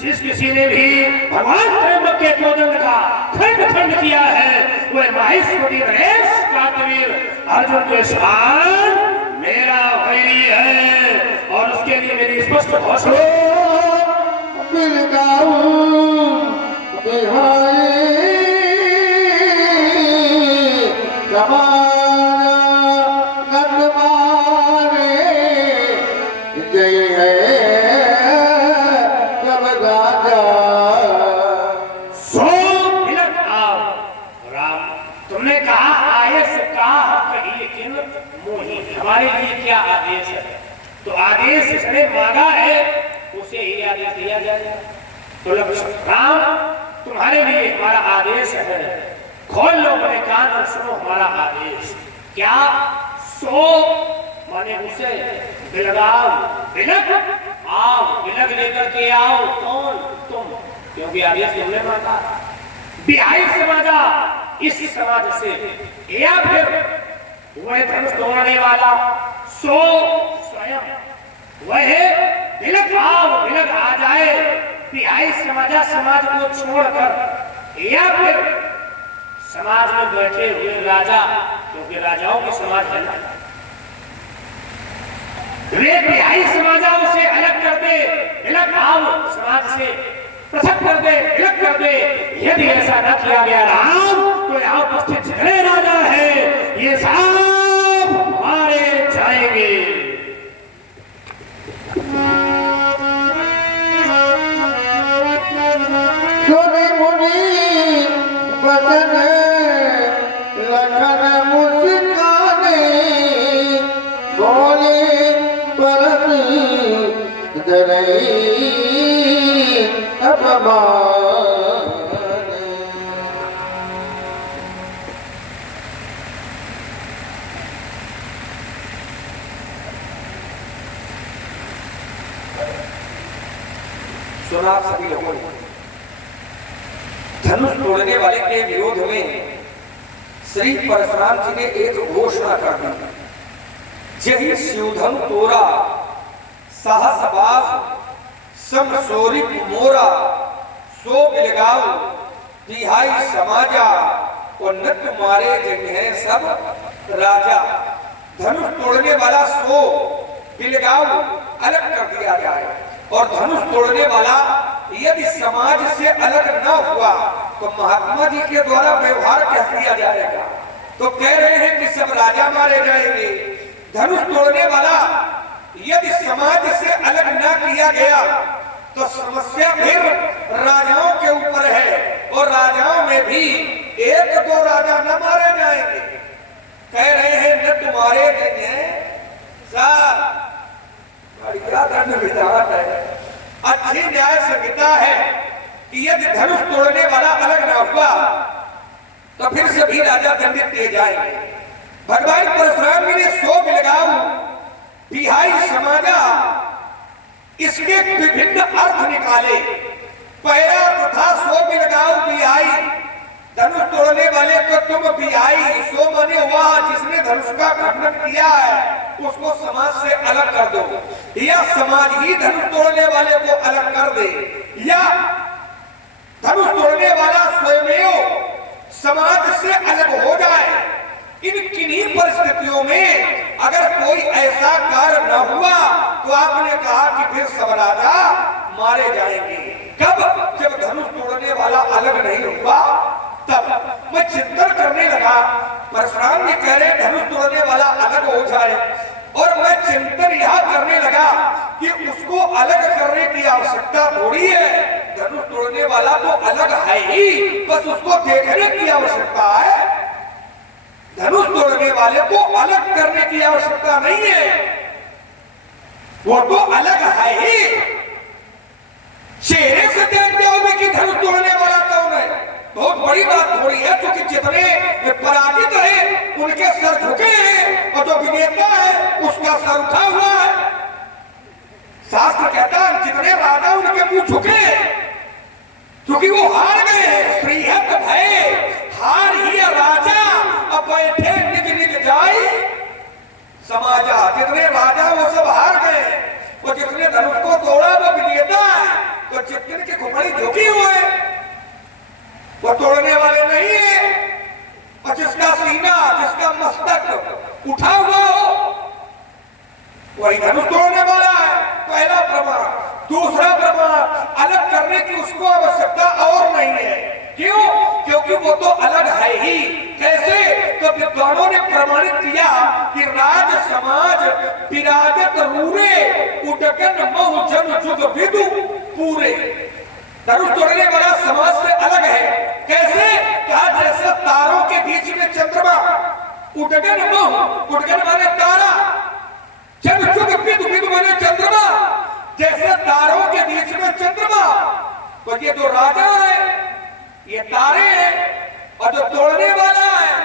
जिस किसी ने भी भगवान त्र्यंबक के कोदंड का खंड खंड किया है, वह माहेश्वरी नरेश कार्तवीर अर्जुन के समान मेरा वैरी है, और उसके लिए मेरी स्पष्ट घोषणा हमारे लिए क्या आदेश है? तो आदेश इसने मांगा है, उसे ही आदेश दिया जाएगा। तो राम, तुम्हारे लिए हमारा आदेश है, खोल लो अपने कान और सुनो हमारा आदेश। क्या? सो माने उसे बिलगाओ, बिलग आओ, बिलग लेकर के आओ। कौन? तुम, क्योंकि आदेश तुमने मांगा। बिहाई समाजा, इस समाज से, या फिर वह धनुष तोड़ने वाला सो स्वयं वह बिलग आओ, बिलग आ जाए, बिहाई समाजा समाज को छोड़कर, या फिर समाज में बैठे हुए राजा, क्योंकि राजाओं की समाज है ना, वे बिहाई समाजाओं से अलग कर दे, बिलग आओ, समाज से पृथक कर दे, बिलग कर दे। यदि ऐसा न किया गया राम, तो यहाँ उपस्थित जितने राजा है ये सब मारे जाएंगे। सुनि मुनि बचन लखन मुस्काने, बोले परत धरई अपमान। सुना सभी लोगों ने, धनुष तोड़ने वाले के विरोध में श्री परशुराम जी ने एक घोषणा कर दी, जही शिवधन तोरा साहस बाग समसोरी मोरा, सो बिलगाओ तिहाई समाजा, और नृत्य मारे जंगे सब राजा। धनुष तोड़ने वाला सो बिलगाओ अलग कर दिया जाए, और धनुष तोड़ने वाला यदि समाज से अलग न हुआ तो महात्मा जी के द्वारा व्यवहार क्या किया जाएगा? तो कह रहे हैं कि सब राजा मारे जाएंगे। धनुष तोड़ने वाला यदि समाज से अलग न किया गया तो समस्या फिर राजाओं के ऊपर है, और राजाओं में भी एक दो राजा न मारे जाएंगे। कह रहे हैं न तुम्हारे देंगे साथ, बढ़िया दंड विधान है, अच्छी न्याय संहिता है कि यदि धनुष तोड़ने वाला अलग न हुआ तो फिर सभी राजा दंडित किए जाएंगे। भगवान परशुराम जी ने सो बिलगाओ तिहाई समाजा, इसके विभिन्न अर्थ निकाले। पैरा तथा सो बिलगाओ बिहाई, धनुष तोड़ने वाले को तुम बिहाई। सो माने वह जिसने धनुष का खंडन किया है उसको समाज से अलग कर दो, या समाज ही धनुष तोड़ने वाले को अलग कर दे, या धनुष तोड़ने वाला स्वयं समाज से अलग हो जाए। इन किन्हीं परिस्थितियों में अगर कोई ऐसा कार्य न हुआ तो आपने कहा कि फिर सब राजा मारे जाएंगे। कब? जब धनुष तोड़ने वाला अलग नहीं हुआ तब। मैं चिंतन करने लगा, परशुराम जी कह रहे धनुष तोड़ने वाला अलग हो जाए, और मैं चिंतन यह करने लगा कि उसको अलग करने की आवश्यकता थोड़ी है, धनुष तोड़ने वाला तो अलग है ही, बस उसको देखने की आवश्यकता है। धनुष तोड़ने वाले को अलग करने की आवश्यकता नहीं है, वो तो अलग है ही। चेहरे से देखते हो कि धनुष तोड़ने वाला कौन है, बहुत बड़ी बात थोड़ी है, क्योंकि जितने पराजित है उनके सर झुके हैं और जो विजेता है उसका सर उठा हुआ है। शास्त्र कहता है जितने राजा उनके मुंह झुके क्योंकि वो हार गए हैं। श्रीहत भय हार ही राजा, अब बैठे निज निज जाई समाजा। जितने राजा वो सब हार गए, और जितने धनुष को तोड़ा वो विजेता है, तो जितने की खुपड़ी झुकी हुए वो तोड़ने वाले नहीं है। और जिसका सीना, जिसका मस्तक उठा हुआ हो वही धनुष तोड़ने वाला है। पहला प्रमाण। दूसरा प्रमाण, अलग करने की उसको आवश्यकता और नहीं है। क्यों? क्योंकि वो तो अलग है ही। कैसे? तो विद्वानों ने प्रमाणित किया कि राज समाज विराजत रूरे, उटकन महु जन जुग विदु पूरे। धनुष तोड़ने वाला समाज से अलग है। कैसे? कहा जैसे तारों के बीच में चंद्रमा, उटकन महु, उटकन माने तारा, जन जुग विदु, विदु माने चंद्रमा, जैसे तारों के बीच में चंद्रमा। तो ये जो राजा है ये तारे हैं, और जो तोड़ने वाला है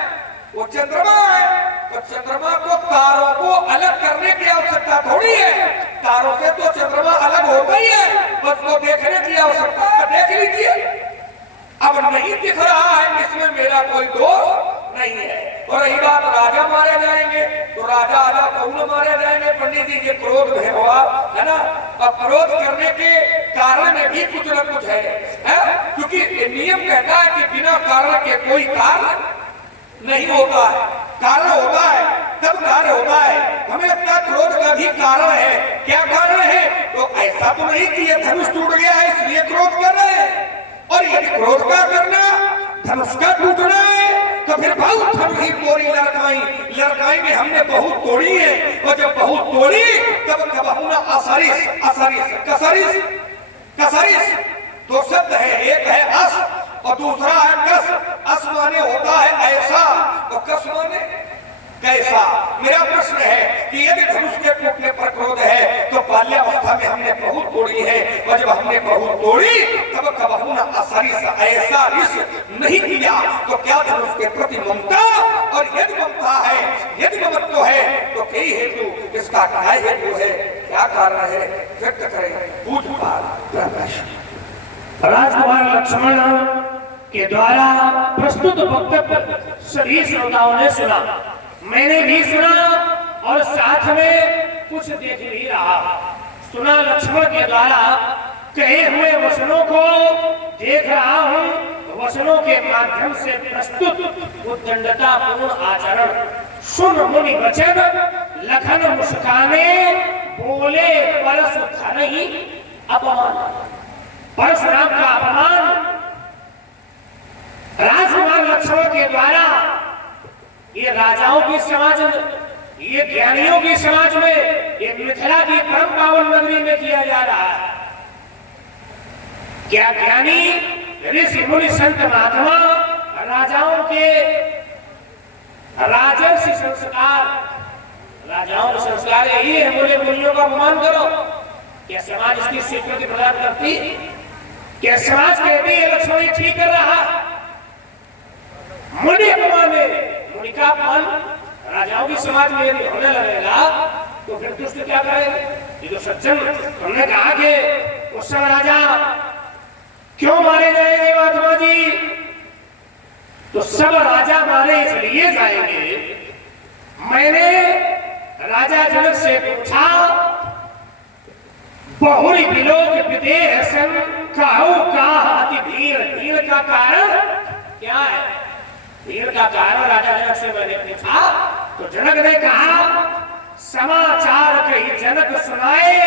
वो चंद्रमा है। तो चंद्रमा को तारों को अलग करने की आवश्यकता थोड़ी है, तारों से तो चंद्रमा अलग होता ही है, बस वो देखने की आवश्यकता है। देख लीजिए, अब नहीं दिख रहा है, इसमें मेरा कोई दोष नहीं है। और रही बात राजा मारे जाएंगे, तो राजा आजा कौन मारे जाएंगे? पंडित जी ये क्रोध है ना। अब क्रोध करने के कारण में भी कुछ न कुछ है? क्योंकि नियम कहता है कि बिना कारण के कोई कार्य नहीं होता है, कारण होता है तब कार्य होता है। हमें लगता है क्रोध का भी कारण है। क्या कारण है? तो ऐसा तो नहीं कि ये धनुष टूट गया है इसलिए क्रोध कर रहे हैं, और यदि क्रोध का करना धनुष का टूटना है तो फिर बहुत ही तोड़ी लड़काई में हमने बहुत तोड़ी है, और जब बहुत तोड़ी तब कबहुना असरिस, असरिस कसरिस, कसरिस दो शब्द है, एक है अस और दूसरा है कस। अस माने होता है ऐसा और कस माने कैसा। मेरा प्रश्न है कि यदि धनुष के टूटने पर क्रोध है तो बाल्यावस्था में हमने बहुत तोड़ी है, और जब हमने बहुत तोड़ी तब कबहुना असरिस, ऐसा रिस नहीं किया। तो क्या धनुष के प्रति ममता? और यदि ममता है, यदि ममत्व है तो कई हेतु, इसका क्या हेतु है, क्या कारण है, व्यक्त करें। पूज्यपाद राजकुमार लक्ष्मण के द्वारा प्रस्तुत वक्तव्य सभी श्रोताओं ने सुना, मैंने भी सुना, और साथ में कुछ देख भी रहा। सुना लक्ष्मण के द्वारा कहे हुए वचनों को देख रहा हूँ, वचनों के माध्यम से प्रस्तुत उद्दंडता पूर्ण आचरण। सुन मुनि वचन लखन मुस्काने, बोले परस धन ही अपमान। परशुराम का अपमान राजकुमार लक्ष्मण के द्वारा ये राजाओं की समाज में, ये ज्ञानियों की समाज में, ये मिथिला की परम पावन नगरी में किया जा रहा है। क्या ज्ञानी ऋषि मुनि संत महात्मा राजाओं के राजर्षि संस्कार, राजाओं के संस्कार यही है, बोले मुनियों का अपमान करो। क्या समाज इसकी स्वीकृति प्रदान करती? क्या समाज कहती है लक्ष्मण ठीक कर रहा? मुनि अपमान, मुनि का अपमान राजाओं की समाज में यदि होने लगेगा तो फिर दुष्ट क्या करेंगे? ये जो सज्जन, हमने कहा कि उस समय राजा क्यों मारे जाएंगे महात्मा जी? तो सब राजा मारे इसलिए जाएंगे। मैंने राजा जनक से पूछा, बहुरी विलोक विदेह सन कहूं कहा अति भीड़। भीड़ का कारण क्या है? भीड़ का कारण राजा जनक से मैंने पूछा तो जनक ने कहा, समाचार कही जनक सुनाए,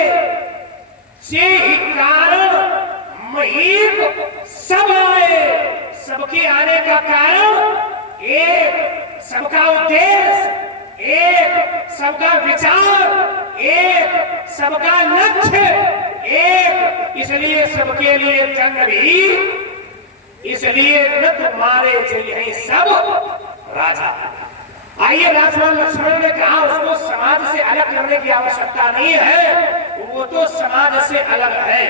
से ही कारण महीप सब आए। सबके आने का कारण एक, सबका उद्देश्य एक, सबका विचार एक, सबका लक्ष्य एक, इसलिए सबके लिए जंग भी, इसलिए न मारे चाहिए सब राजा। आइए राजमान लक्ष्मण ने कहा उसको समाज से अलग करने की आवश्यकता नहीं है, वो तो समाज से अलग है।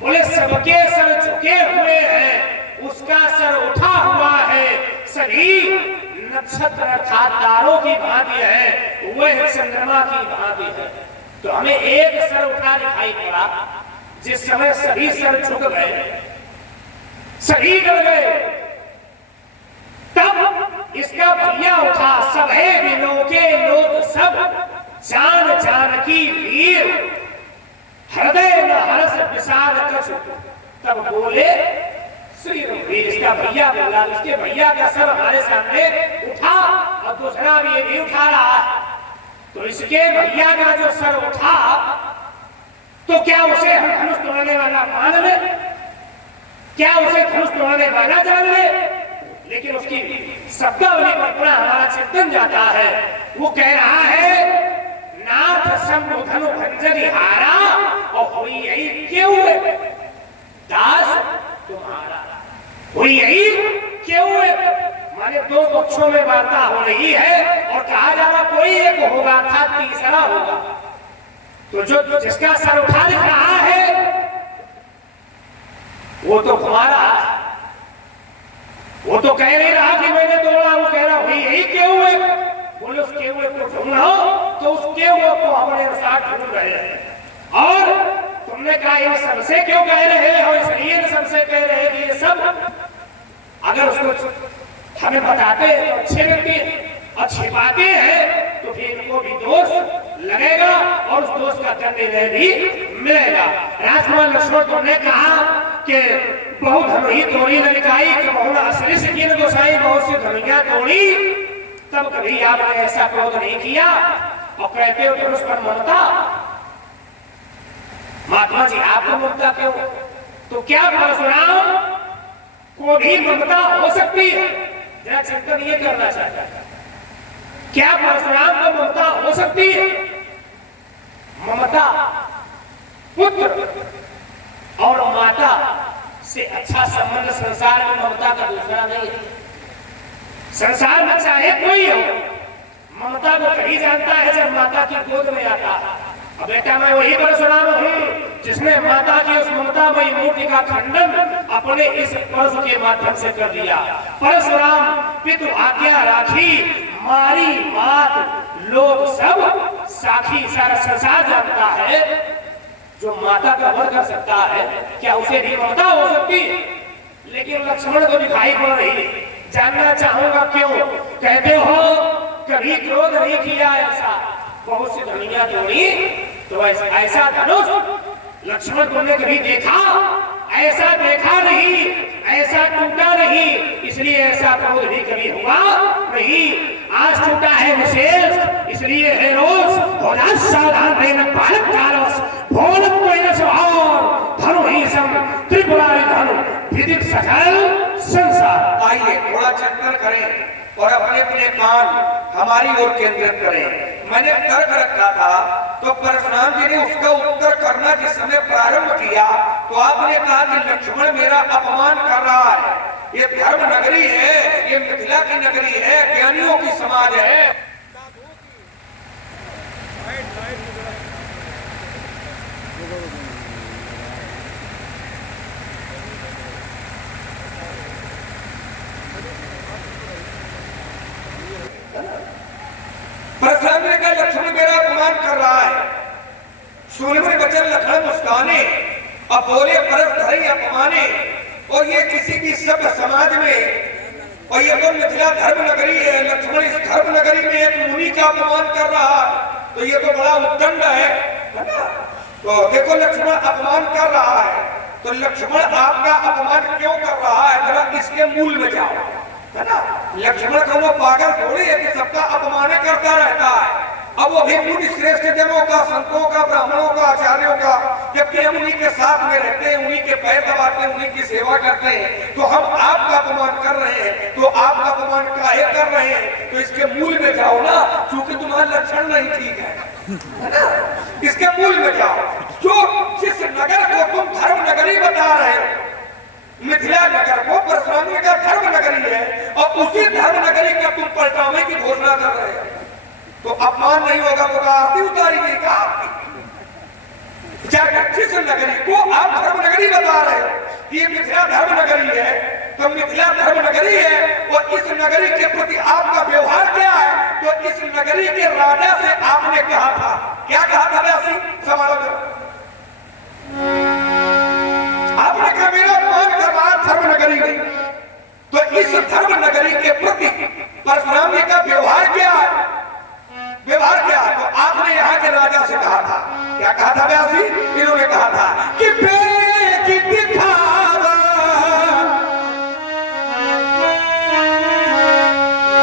बोले सबके सर झुके हुए हैं, उसका सर उठा हुआ है, सभी नक्षत्र अर्थात तारों की भांति है, वह चंद्रमा की भांति है। तो हमें एक सर उठा दिखाई पड़ा, जिस समय सभी सर झुक गए, सभी डर गए, तब इसका भैया उठा, सभे दिनों के लोग सब जान जान की वीर, हृदय न हर्ष विषाद कछु। तब बोले श्री रघुवीर। इसका भैया बोला, इसके भैया का सर हमारे सामने उठा और दूसरा भी ये भी उठा रहा है। तो इसके भैया का जो सर उठा, तो क्या उसे हम धनुष तोड़ने वाला मान ले? क्या उसे धनुष तोड़ने वाला जान ले? लेकिन उसकी शब्दावली पर पूरा हमारा चिंतन जाता है। वो कह रहा है, नाथ शंभु धनु भंजरी हारा और हुई यही क्यों दास तुम्हारा। हुई यही क्यों? माने दो पक्षों में वार्ता हो रही है और कहा जा रहा कोई एक होगा था, तीसरा होगा। तो जो जिसका सर उठा दिख रहा है वो तो हमारा, वो तो कह नहीं रहा कि मैंने तोड़ा, वो कह रहा हुई यही क्यों है। बोले उस केवल को ढूंढना तो उस केवल को अपने साथ ढूंढ रहे हैं। और तुमने कहा ये सबसे क्यों कह रहे हो? इसलिए सबसे कह रहे कि ये सब अगर उसको हमें बताते हैं तो अच्छे लगते हैं और छिपाते हैं तो फिर इनको भी दोष लगेगा और उस दोष का दंड इन्हें भी मिलेगा। राजकुमार लक्ष्मण तुमने कहा कि बहुत धनुही तोड़ी ललिकाई कि बहुत असली से किन गोसाई बहुत सी धनुइयां तोड़ी, तब कभी आपने ऐसा क्रोध नहीं किया और कहते हो कि उस पर ममता। महात्मा जी आपको ममता क्यों? तो क्या परशुराम को भी ममता हो सकती है? जरा चिंतन ये करना चाहता है, क्या परशुराम को ममता हो सकती है? ममता पुत्र और माता से अच्छा संबंध संसार में ममता का दूसरा नहीं है। संसार में चाहे कोई हो, ममता को कहीं जानता है जब माता की गोद में आता है। अब बेटा मैं वही परशुराम हूँ जिसने माता की उस ममतामयी मूर्ति का खंडन अपने इस परशु के माध्यम से कर दिया। परशुराम पितु आज्ञा राखी मारी मात लोग सब साखी, सारा संसार जानता है। जो माता का वध कर सकता है क्या उसे भी ममता हो सकती? लेकिन लक्ष्मण को दिखाई पड़ रही। जानना चाहूंगा क्यों? कहते हो कभी क्रोध नहीं किया, ऐसा बहुत सी धनुइयां तोड़ी तो ऐसा धनुष लक्ष्मण को ने कभी देखा? ऐसा देखा नहीं, ऐसा टूटा नहीं, इसलिए ऐसा क्रोध भी कभी हुआ नहीं। आज टूटा है विशेष, इसलिए है रोष। हो जा सावधान रहना बालक कालस भोलक कोई स्वभाव धनु ही सम त्रिपुरारी धनु विदित सकल संसार। आइए थोड़ा चिंतन करें और अपने अपने कान हमारी ओर केंद्रित करें। मैंने तर्क रखा था तो परशुराम जी ने उसका उत्तर करना जिस समय प्रारंभ किया तो आपने कहा कि लक्ष्मण मेरा अपमान कर रहा है। ये धर्म नगरी है, ये मिथिला की नगरी है, ज्ञानियों की समाज है। परशुराम ने कहा लक्ष्मण मेरा अपमान कर रहा है। सुन में बचन लखन मुस्काने और बोले परस धरी अपमाने और ये किसी भी सभ्य समाज में, और ये तो मिथिला धर्म नगरी है, लक्ष्मण इस धर्म नगरी में एक मुनि का अपमान कर रहा है, तो ये तो बड़ा उद्दंड है ना। तो देखो लक्ष्मण अपमान कर रहा है, तो लक्ष्मण आपका अपमान क्यों कर रहा है, जरा इसके मूल में जाओ, है ना। लक्ष्मण का वो पागल थोड़ी है कि सबका अपमान करता रहता है। अब वो भी मुनि श्रेष्ठ जनों का, संतों का, ब्राह्मणों का, आचार्यों का, जबकि हम उन्हीं के साथ में रहते हैं, उन्हीं के पैर दबाते हैं, उन्हीं की सेवा करते हैं, तो हम आपका अपमान कर रहे हैं। तो आपका अपमान काहे कर रहे हैं, तो इसके मूल में जाओ ना, क्योंकि तुम्हारा लक्षण नहीं ठीक है ना। इसके मूल में जाओ। जो जिस नगर को तुम धर्म नगरी बता रहे हो, मिथिला नगर को परशुराम का धर्म नगरी है, और उसी धर्म नगरी का तुम पलटाने की घोषणा कर रहे हो, तो अपमान नहीं होगा तो आरती उतारी गई का आपकी। जिस नगरी को आप धर्म नगरी बता रहे हो कि ये मिथिला धर्म नगरी है, तो मिथिला धर्म नगरी है, और इस नगरी के प्रति आपका व्यवहार क्या है, तो इस नगरी के राजा से आपने कहा था, क्या कहा था व्यासी, समारोह आपने कहा मेरा अपमान करवाया धर्म नगरी में, तो इस धर्म नगरी के प्रति परशुराम जी का व्यवहार क्या है, व्यवहार क्या है। तो आपने यहाँ के राजा से कहा था, क्या कहा था व्यासी, इन्होंने कहा था कि बेटी दिखावा,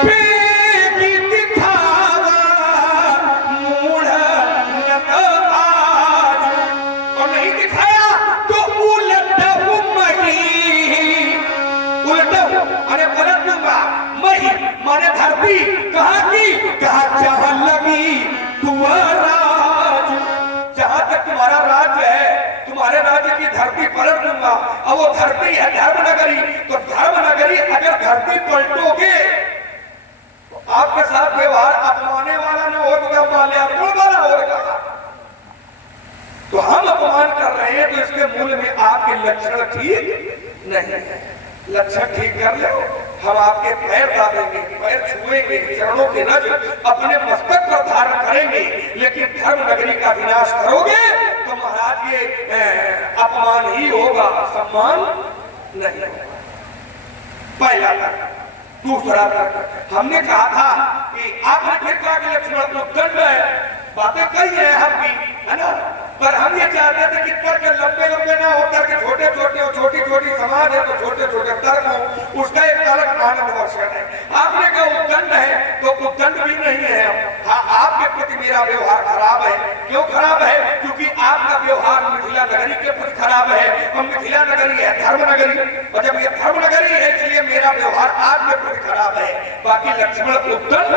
बेटी दिखावा मूढ़ न आज, और नहीं दिखाया तो उलट मही, उलट अरे पलट दूंगा, मही माने धरती, कहा की कहा जहां लगी तुम्हारा राज, जहां तक तुम्हारा राज्य है, तुम्हारे राज्य की धरती पलट दूंगा। अब वो धरती है धर्म नगरी, तो धर्म नगरी अगर धरती पलटोगे तो आपके साथ व्यवहार अपमाने वाला न होगा, माल्यार्पण वाला होगा। तो हम अपमान कर रहे हैं, तो इसके मूल में आपके लक्षण ठीक नहीं है। लक्षण ठीक कर लो, हम आपके पैर दाबेंगे, पैर छुएंगे, चरणों के नज अपने मस्तक पर धारण करेंगे, लेकिन धर्म नगरी का विनाश करोगे तो महाराज ये अपमान ही होगा, सम्मान नहीं होगा। पहला तर्क। दूसरा तर्क, हमने कहा था कि आपने फिर कहा कि लक्ष्मण को दंड है, बातें कही है हम भी, है ना, पर हम ये चाहते थे कि तर्क लंबे लंबे ना हो, तर्क छोटे छोटे हो, छोटी छोटी समाज है तो छोटे छोटे तर्क हो, उसका एक अलग आनंद वर्षण है। आपने कहा उद्दंड है, तो उद्दंड भी नहीं है। हाँ, आपके प्रति मेरा व्यवहार खराब है। क्यों खराब है, क्योंकि आपका व्यवहार मिथिला नगरी के प्रति खराब है, और मिथिला नगरी है धर्म नगरी, और जब ये धर्म नगरी है इसलिए मेरा व्यवहार आपके प्रति खराब है। बाकी लक्ष्मण उद्दंड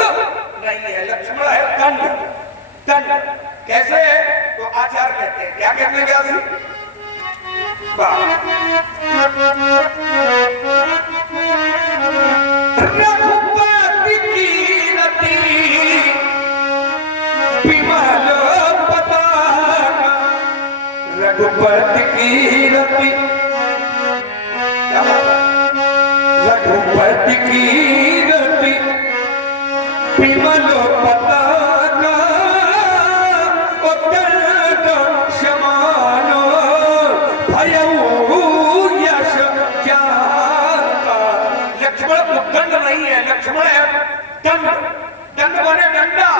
नहीं है, लक्ष्मण है दंड। दंड कैसे है, तो आचार्य कहते हैं, क्या कहते हैं व्यासी, रघुपति कीरति विमल पताका, रघुपति कीरति, रघुपति कीरति विमल पताका, लक्ष्मण है दंड। दंड बने डंडा,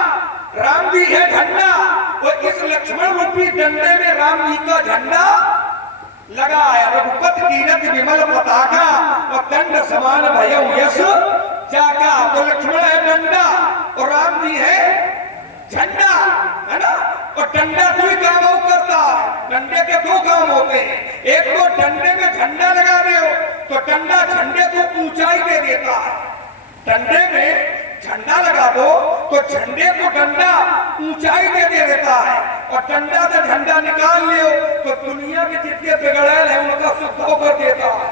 राम जी है झंडा, और इस लक्ष्मण रूपी डंडे में राम जी का झंडा लगा है। रघुपति कीरति विमल पताका, और दंड समान भयउ यश जाका। तो लक्ष्मण है डंडा और राम जी है झंडा, है ना। और डंडा दो काम करता है, डंडे के दो काम होते हैं। एक तो डंडे में झंडा लगा दे तो डंडा झंडे को ऊंचाई दे देता है, डंडे में झंडा लगा दो तो झंडे को डंडा ऊंचाई दे देता है, और डंडा से झंडा निकाल लियो तो दुनिया के जितने बिगड़ैल है उनका शुद्ध होकर देता है।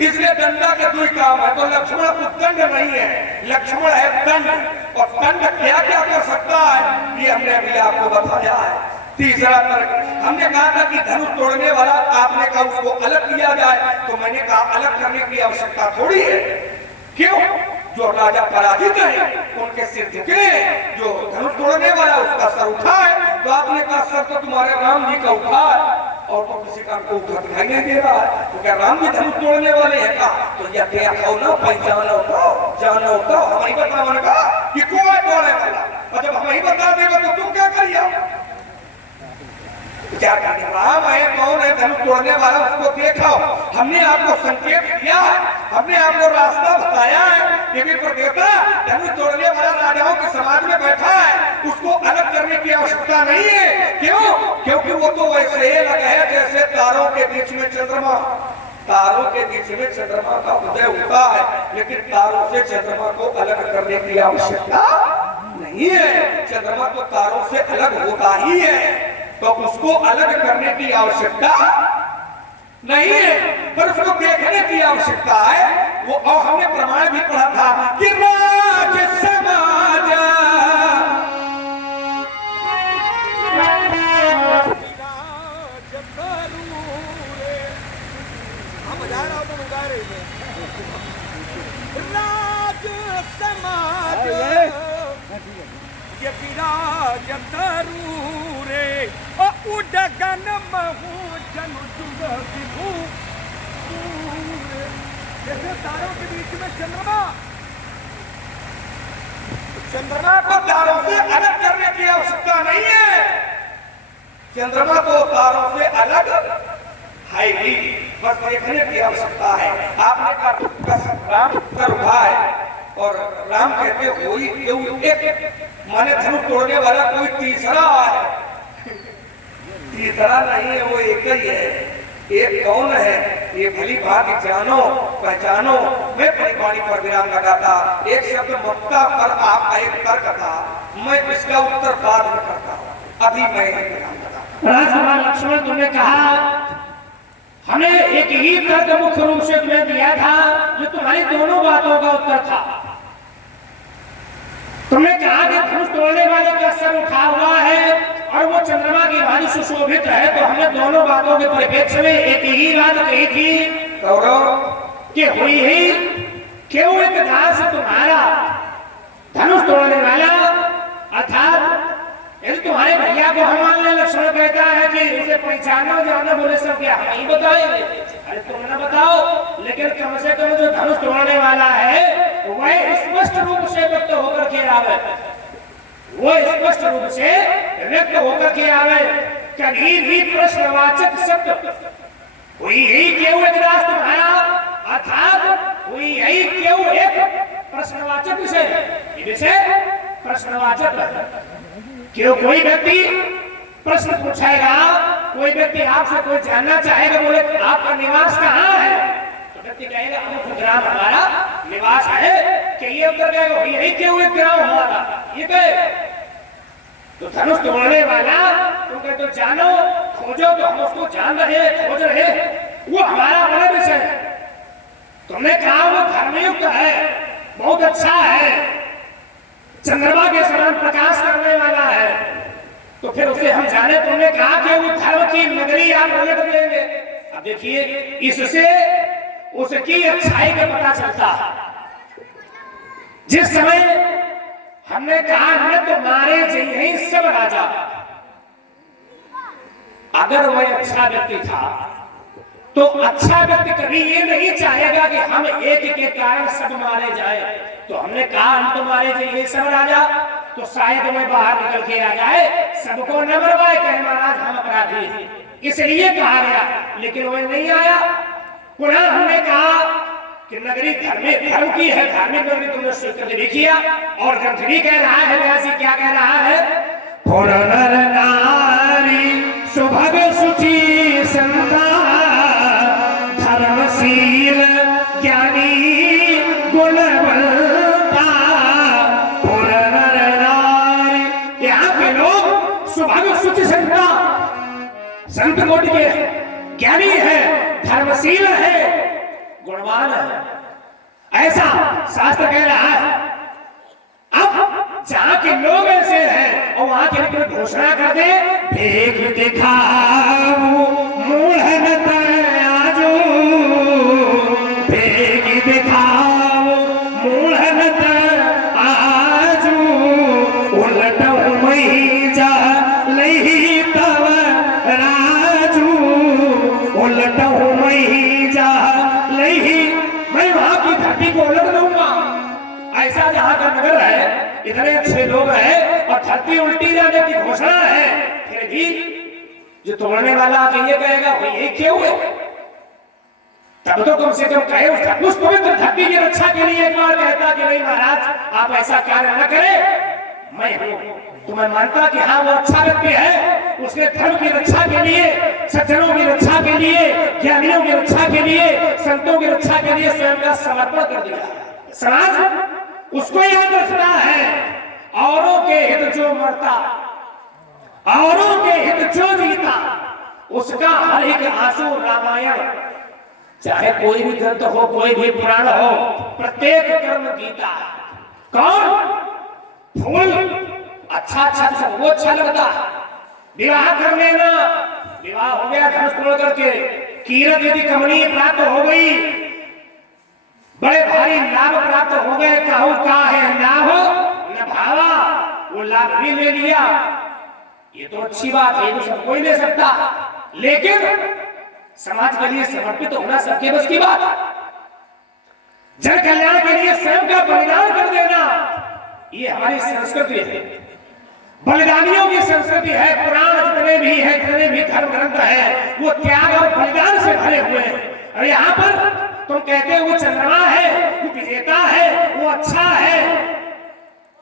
इसलिए डंडा का दो काम है। तो लक्ष्मण उद्दंड नहीं है, लक्ष्मण है दंड। और दंड क्या क्या कर सकता है ये हमने अभी आपको बताया है। तीसरा तर्क, हमने कहा था कि धनुष तोड़ने वाला, आपने कहा उसको अलग किया जाए, तो मैंने कहा अलग करने की आवश्यकता थोड़ी है। क्यों, जो राजा पराजित है उनके सिर झुके, जो धनुष तोड़ने वाला उसका सर उठा है, तो आपने कहा सर तो तुम्हारे राम जी का उठा है, और तो किसी का को दिखाई नहीं दे रहा है। तो क्या राम भी धनुष तोड़ने वाले हैं का? तो यह देखो ना, पहचानो तो, जानो तो, हमें बताओ ना कि कौन है तोड़ने वाला। और जब हमें बता देगा तो तुम क्या करिए? क्या करें? राम है, कौन है धनुष तोड़ने वाला, उसको देखो। हमने आपको संकेत दिया है, हमने आपको रास्ता बताया है। देवी पर देवता धनुष तोड़ने वाला राजाओं के समाज में बैठा है, उसको अलग करने की आवश्यकता नहीं है। क्यों? क्योंकि वो तो वैसे ही लगा है जैसे तारों के बीच में चंद्रमा। तारों के बीच में चंद्रमा का उदय होता है, लेकिन तारों से चंद्रमा को अलग करने की आवश्यकता नहीं है। चंद्रमा तो तारों से अलग होता ही है, तो उसको अलग करने की आवश्यकता नहीं है, पर उसको देखने की आवश्यकता है। वो और हमने प्रमाण भी पढ़ा था कि राज समाज राज समाज ये विराज करू रे ओ उडगन महू जनु जुग विभू जैसे तारों के बीच में चंद्रमा। चंद्रमा को तारों से अलग करने की आवश्यकता नहीं है। चंद्रमा को तारों से अलग है ही, बस देखने की आवश्यकता है। आपने राम कर उठा है और राम कहते हुई एक माने धनुष तोड़ने वाला कोई तीसरा है। तीसरा नहीं है, वो एक ही है। एक कौन है ये भली बात जानो पहचानो। मैं अपनी वाणी पर विराम लगाता। एक शब्द ममता पर आपका एक तर्क था, मैं इसका उत्तर बाद में करता हूँ। अभी मैं विराम लगाता। राजकुमार लक्ष्मण, तुमने कहा हमें एक ही तर्क मुख्य रूप से तुम्हें दिया था, जो तुम्हारी दोनों बातों का उत्तर था। तुमने कहा कि धनुष तोड़ने वाले का सर उठा हुआ है और वो चंद्रमा की भांति सुशोभित है, तो हमने दोनों बातों के परिप्रेक्ष्य में एक ही बात कही थी कि हुई ही क्यों एक दास तुम्हारा धनुष तोड़ने वाला, अर्थात यदि तुम्हारे भैया को हनुमान ने लक्ष्मण कहता है कि उसे पहचानो जानो, बोले सब क्या हम ही बताएंगे? अरे तुम ना बताओ, लेकिन कम से कम जो धनुष तोड़ने वाला है वह स्पष्ट रूप से व्यक्त होकर के आवे, वो स्पष्ट रूप से व्यक्त होकर के आवे। कभी भी प्रश्नवाचक शब्द हुई ही क्यों एक दास तुम्हारा, अर्थात हुई ही क्यों एक प्रश्नवाचक विषय प्रश्नवाचक। क्यों कोई व्यक्ति प्रश्न पूछेगा, कोई व्यक्ति आपसे कोई जानना चाहेगा, बोले आपका निवास कहाँ है, तो व्यक्ति कहेगा अमुक ग्राम हमारा निवास है। कि ये उत्तर कहेगा यही क्यों एक ग्राम हमारा, ये कहे तो धनुष तोड़ने वाला तुम कहे तो जानो खोजो, तो हम उसको जान रहे खोज रहे, वो हमारा बड़ा विषय है। तुमने कहा वो धर्मयुक्त है, बहुत अच्छा है, चंद्रमा के समान प्रकाश करने वाला है, तो फिर उसे हम जाने। तुमने कहा कि वो धर्म की नगरी आप उलट देंगे। अब देखिए, इससे उसकी अच्छाई का पता चलता है। जिस समय हमने कहा न तो मारे यही सब राजा, अगर वह अच्छा व्यक्ति था तो अच्छा व्यक्ति कभी ये नहीं चाहेगा कि हम एक के कारण सब मारे जाए। तो हमने कहा हम तो मारे जाइए सब राजा, तो शायद वह बाहर निकल के आ जाए, सबको न मरवाए, कहे महाराज हम अपराधी हैं, इसलिए कहा गया। लेकिन वह नहीं आया। पुनः हमने कहा कि नगरी धर्म की है, धार्मिक नगरी तुमने स्वीकृत भी किया। और ग्रंथ भी कह रहा है, व्यासी क्या कह रहा है, नर नारी सुभग सुचि संता धर्मशील ज्ञानी गुणवंता। नर नारी, यहाँ के लोग सुभग सुचि संता, संत कोटि के ज्ञानी है, धर्मशील है, गुणवान है, ऐसा शास्त्र कह रहा है। अब जहां के लोग ऐसे हैं और वहां के लिए घोषणा कर दे, देख दिखाओ मूढ़नत आजो, देख दिखाओ मूढ़नत आजो, उलट मई जा लही तव राजू। मैं वहां की धरती को उलट दूंगा। ऐसा जहां का नगर है, इतने अच्छे लोग हैं और धरती उल्टी जाने की घोषणा है, फिर भी जो तोड़ने वाला आके ये कहेगा भाई ये क्यों है, तब तो कम से कम कहे उस पवित्र धरती की रक्षा के लिए एक बार कहता कि नहीं महाराज आप ऐसा कार्य न करें, मैं हूं। तो मैं मानता कि हाँ वो अच्छा व्यक्ति है, उसने धर्म की रक्षा के लिए, सज्जनों की रक्षा के लिए, ज्ञानियों की रक्षा के लिए, संतों की रक्षा के लिए स्वयं का समर्पण कर दिया। समाज उसको याद रखना है, औरों के हित जो मरता, औरों के हित जो जीता, उसका हर एक आंसू रामायण, चाहे कोई भी ग्रंथ हो, कोई भी पुराण हो, प्रत्येक कर्म गीता। कौन फूल अच्छा सबको अच्छा लगता, विवाह कर लेना, विवाह हो गया धनुष तोड़ करके, कीरत यदि कमनीय प्राप्त हो गई, बड़े भारी लाभ प्राप्त हो गए, कहूं का है लाभ न भावा, वो लाभ भी ले लिया, ये तो अच्छी बात है, ये तो सब कोई ले सकता, लेकिन समाज के लिए समर्पित होना सबके बस की बात। जन कल्याण के लिए स्वयं का बलिदान कर देना, ये हमारी संस्कृति है, बलिदानियों की संस्कृति है। पुराण जितने भी है, जितने भी धर्म ग्रंथ है, वो त्याग और बलिदान से भरे हुए हैं। और यहाँ पर तुम कहते हो वो चंद्रमा है, वो विजेता है, वो अच्छा है,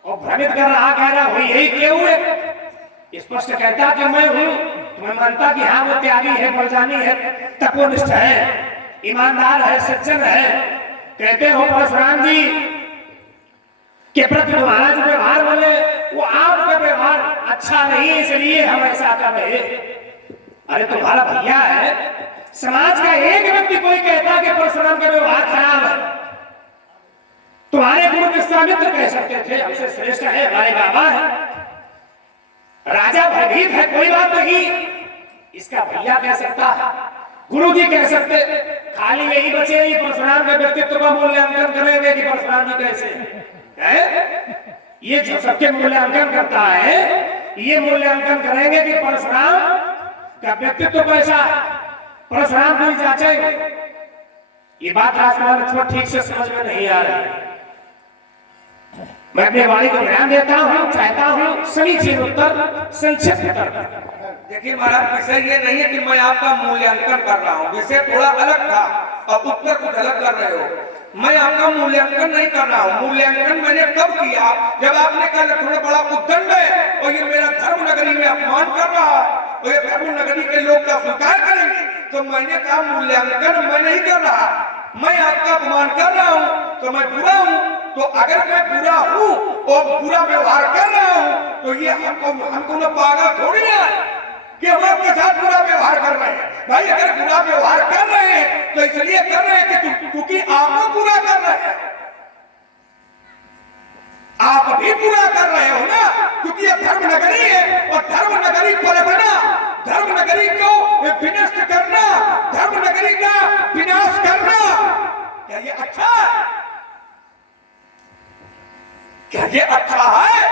और भ्रमित कर रहा, कह रहा वही यही क्यों है, स्पष्ट कहता कि मैं हूं, मैं मानता कि हाँ वो त्यागी है, बलिदानी है, तपोनिष्ठ है, ईमानदार है, सज्जन है। कहते हो परशुराम जी के प्रति तुम्हारा जो व्यवहार बोले वो आपका व्यवहार अच्छा नहीं, इसलिए हम ऐसा कर रहे। अरे तुम्हारा भैया है, समाज का एक व्यक्ति कोई कहता कि परशुराम का व्यवहार खराब है, तुम्हारे गुरु विश्वामित्र कह सकते थे हमसे श्रेष्ठ है, हमारे बाबा है, राजा भयभीत है, कोई बात नहीं, इसका भैया कह सकता, गुरु जी कह सकते। खाली यही बचे ही परशुराम के व्यक्तित्व का मूल्यांकन करेंगे कि परशुराम जी कैसे है, ये जो सबके मूल्यांकन करता है, ये मूल्यांकन करेंगे कि परशुराम का व्यक्तित्व कैसा, परशुराम को जांचेंगे। ये बात राजकुमार ठीक से समझ में नहीं आ रही। मैं अपनी वाणी को ध्यान देता हूँ, चाहता हूँ समीचीन उत्तर, संक्षिप्त उत्तर। देखिए महाराज, विषय ये नहीं है कि मैं आपका मूल्यांकन कर रहा हूँ, विषय थोड़ा अलग था और उत्तर कुछ अलग कर रहे हो। मैं आपका मूल्यांकन नहीं कर रहा हूँ, मूल्यांकन मैंने कब किया जब आपने कहा थोड़ा बड़ा उद्दंड है और ये मेरा धर्म नगरी में अपमान कर रहा है और ये धर्म नगरी के लोग क्या स्वीकार करेंगे, तो मैंने कहा मूल्यांकन मैं नहीं कर रहा, मैं आपका अपमान कर रहा हूँ तो मैं बुरा हूँ। तो अगर मैं बुरा हूँ और बुरा व्यवहार कर रहा हूँ तो ये हमको न पागल थोड़ी है कि हम आपके साथ बुरा व्यवहार कर रहे हैं। भाई अगर बुरा व्यवहार कर रहे हैं तो इसलिए कर रहे हैं कि क्योंकि आप बुरा कर रहे हैं, आप भी बुरा कर रहे हो ना, क्योंकि ये धर्म नगरी है और धर्म नगरी परगना, धर्म नगरी को विनष्ट करना, धर्म नगरी का विनाश करना, क्या ये अच्छा है? क्या ये अच्छा है?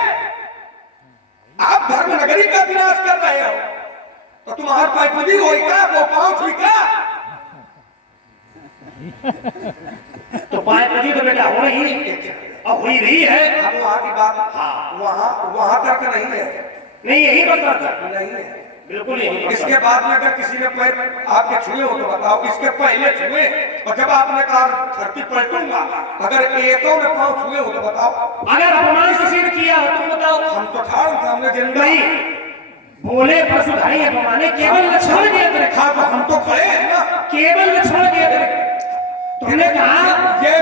आप धर्म नगरी का विनाश कर रहे हो तो तुम्हारा पैपुदी होई का, वो पांव छुई का, तो पैपुदी तो बेटा हो रही और हुई रही है। अब वहां की बात, हाँ वहां तक नहीं है, नहीं यही बता नहीं है, बिल्कुल यही। इसके बाद में अगर किसी ने पैर आपके छुए हो तो बताओ, इसके पहले छुए और जब आपने कहा धरती पलटूंगा, अगर एकों ने पांव छुए हो तो बताओ। अगर अपमान किसी ने किया हो तुम बताओ। हम तो ठाड़ थे, हमने जिंदा ही बोले परशुधाई अपमाने, केवल लक्ष्मण के अतिरिक्त। हाँ तो हम तो खड़े हैं ना, केवल लक्ष्मण के अतिरिक्त। तुमने कहा ये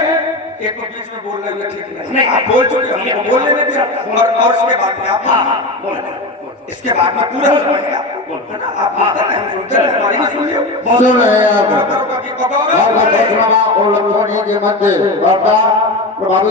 एक तो बीच में बोल रहे ठीक नहीं, आप बोल चुके हो, बोल लेने दे और इसके बाद में आप, हाँ बोल, इसके बाद में पूरा सुनेंगे आप हम सुनते हैं, हमारी भी सुन लियो, सुन रहे हैं आप। करो कभी और लक्ष्मण और लक्ष्मणी के मध्य वार्ता प्रभावित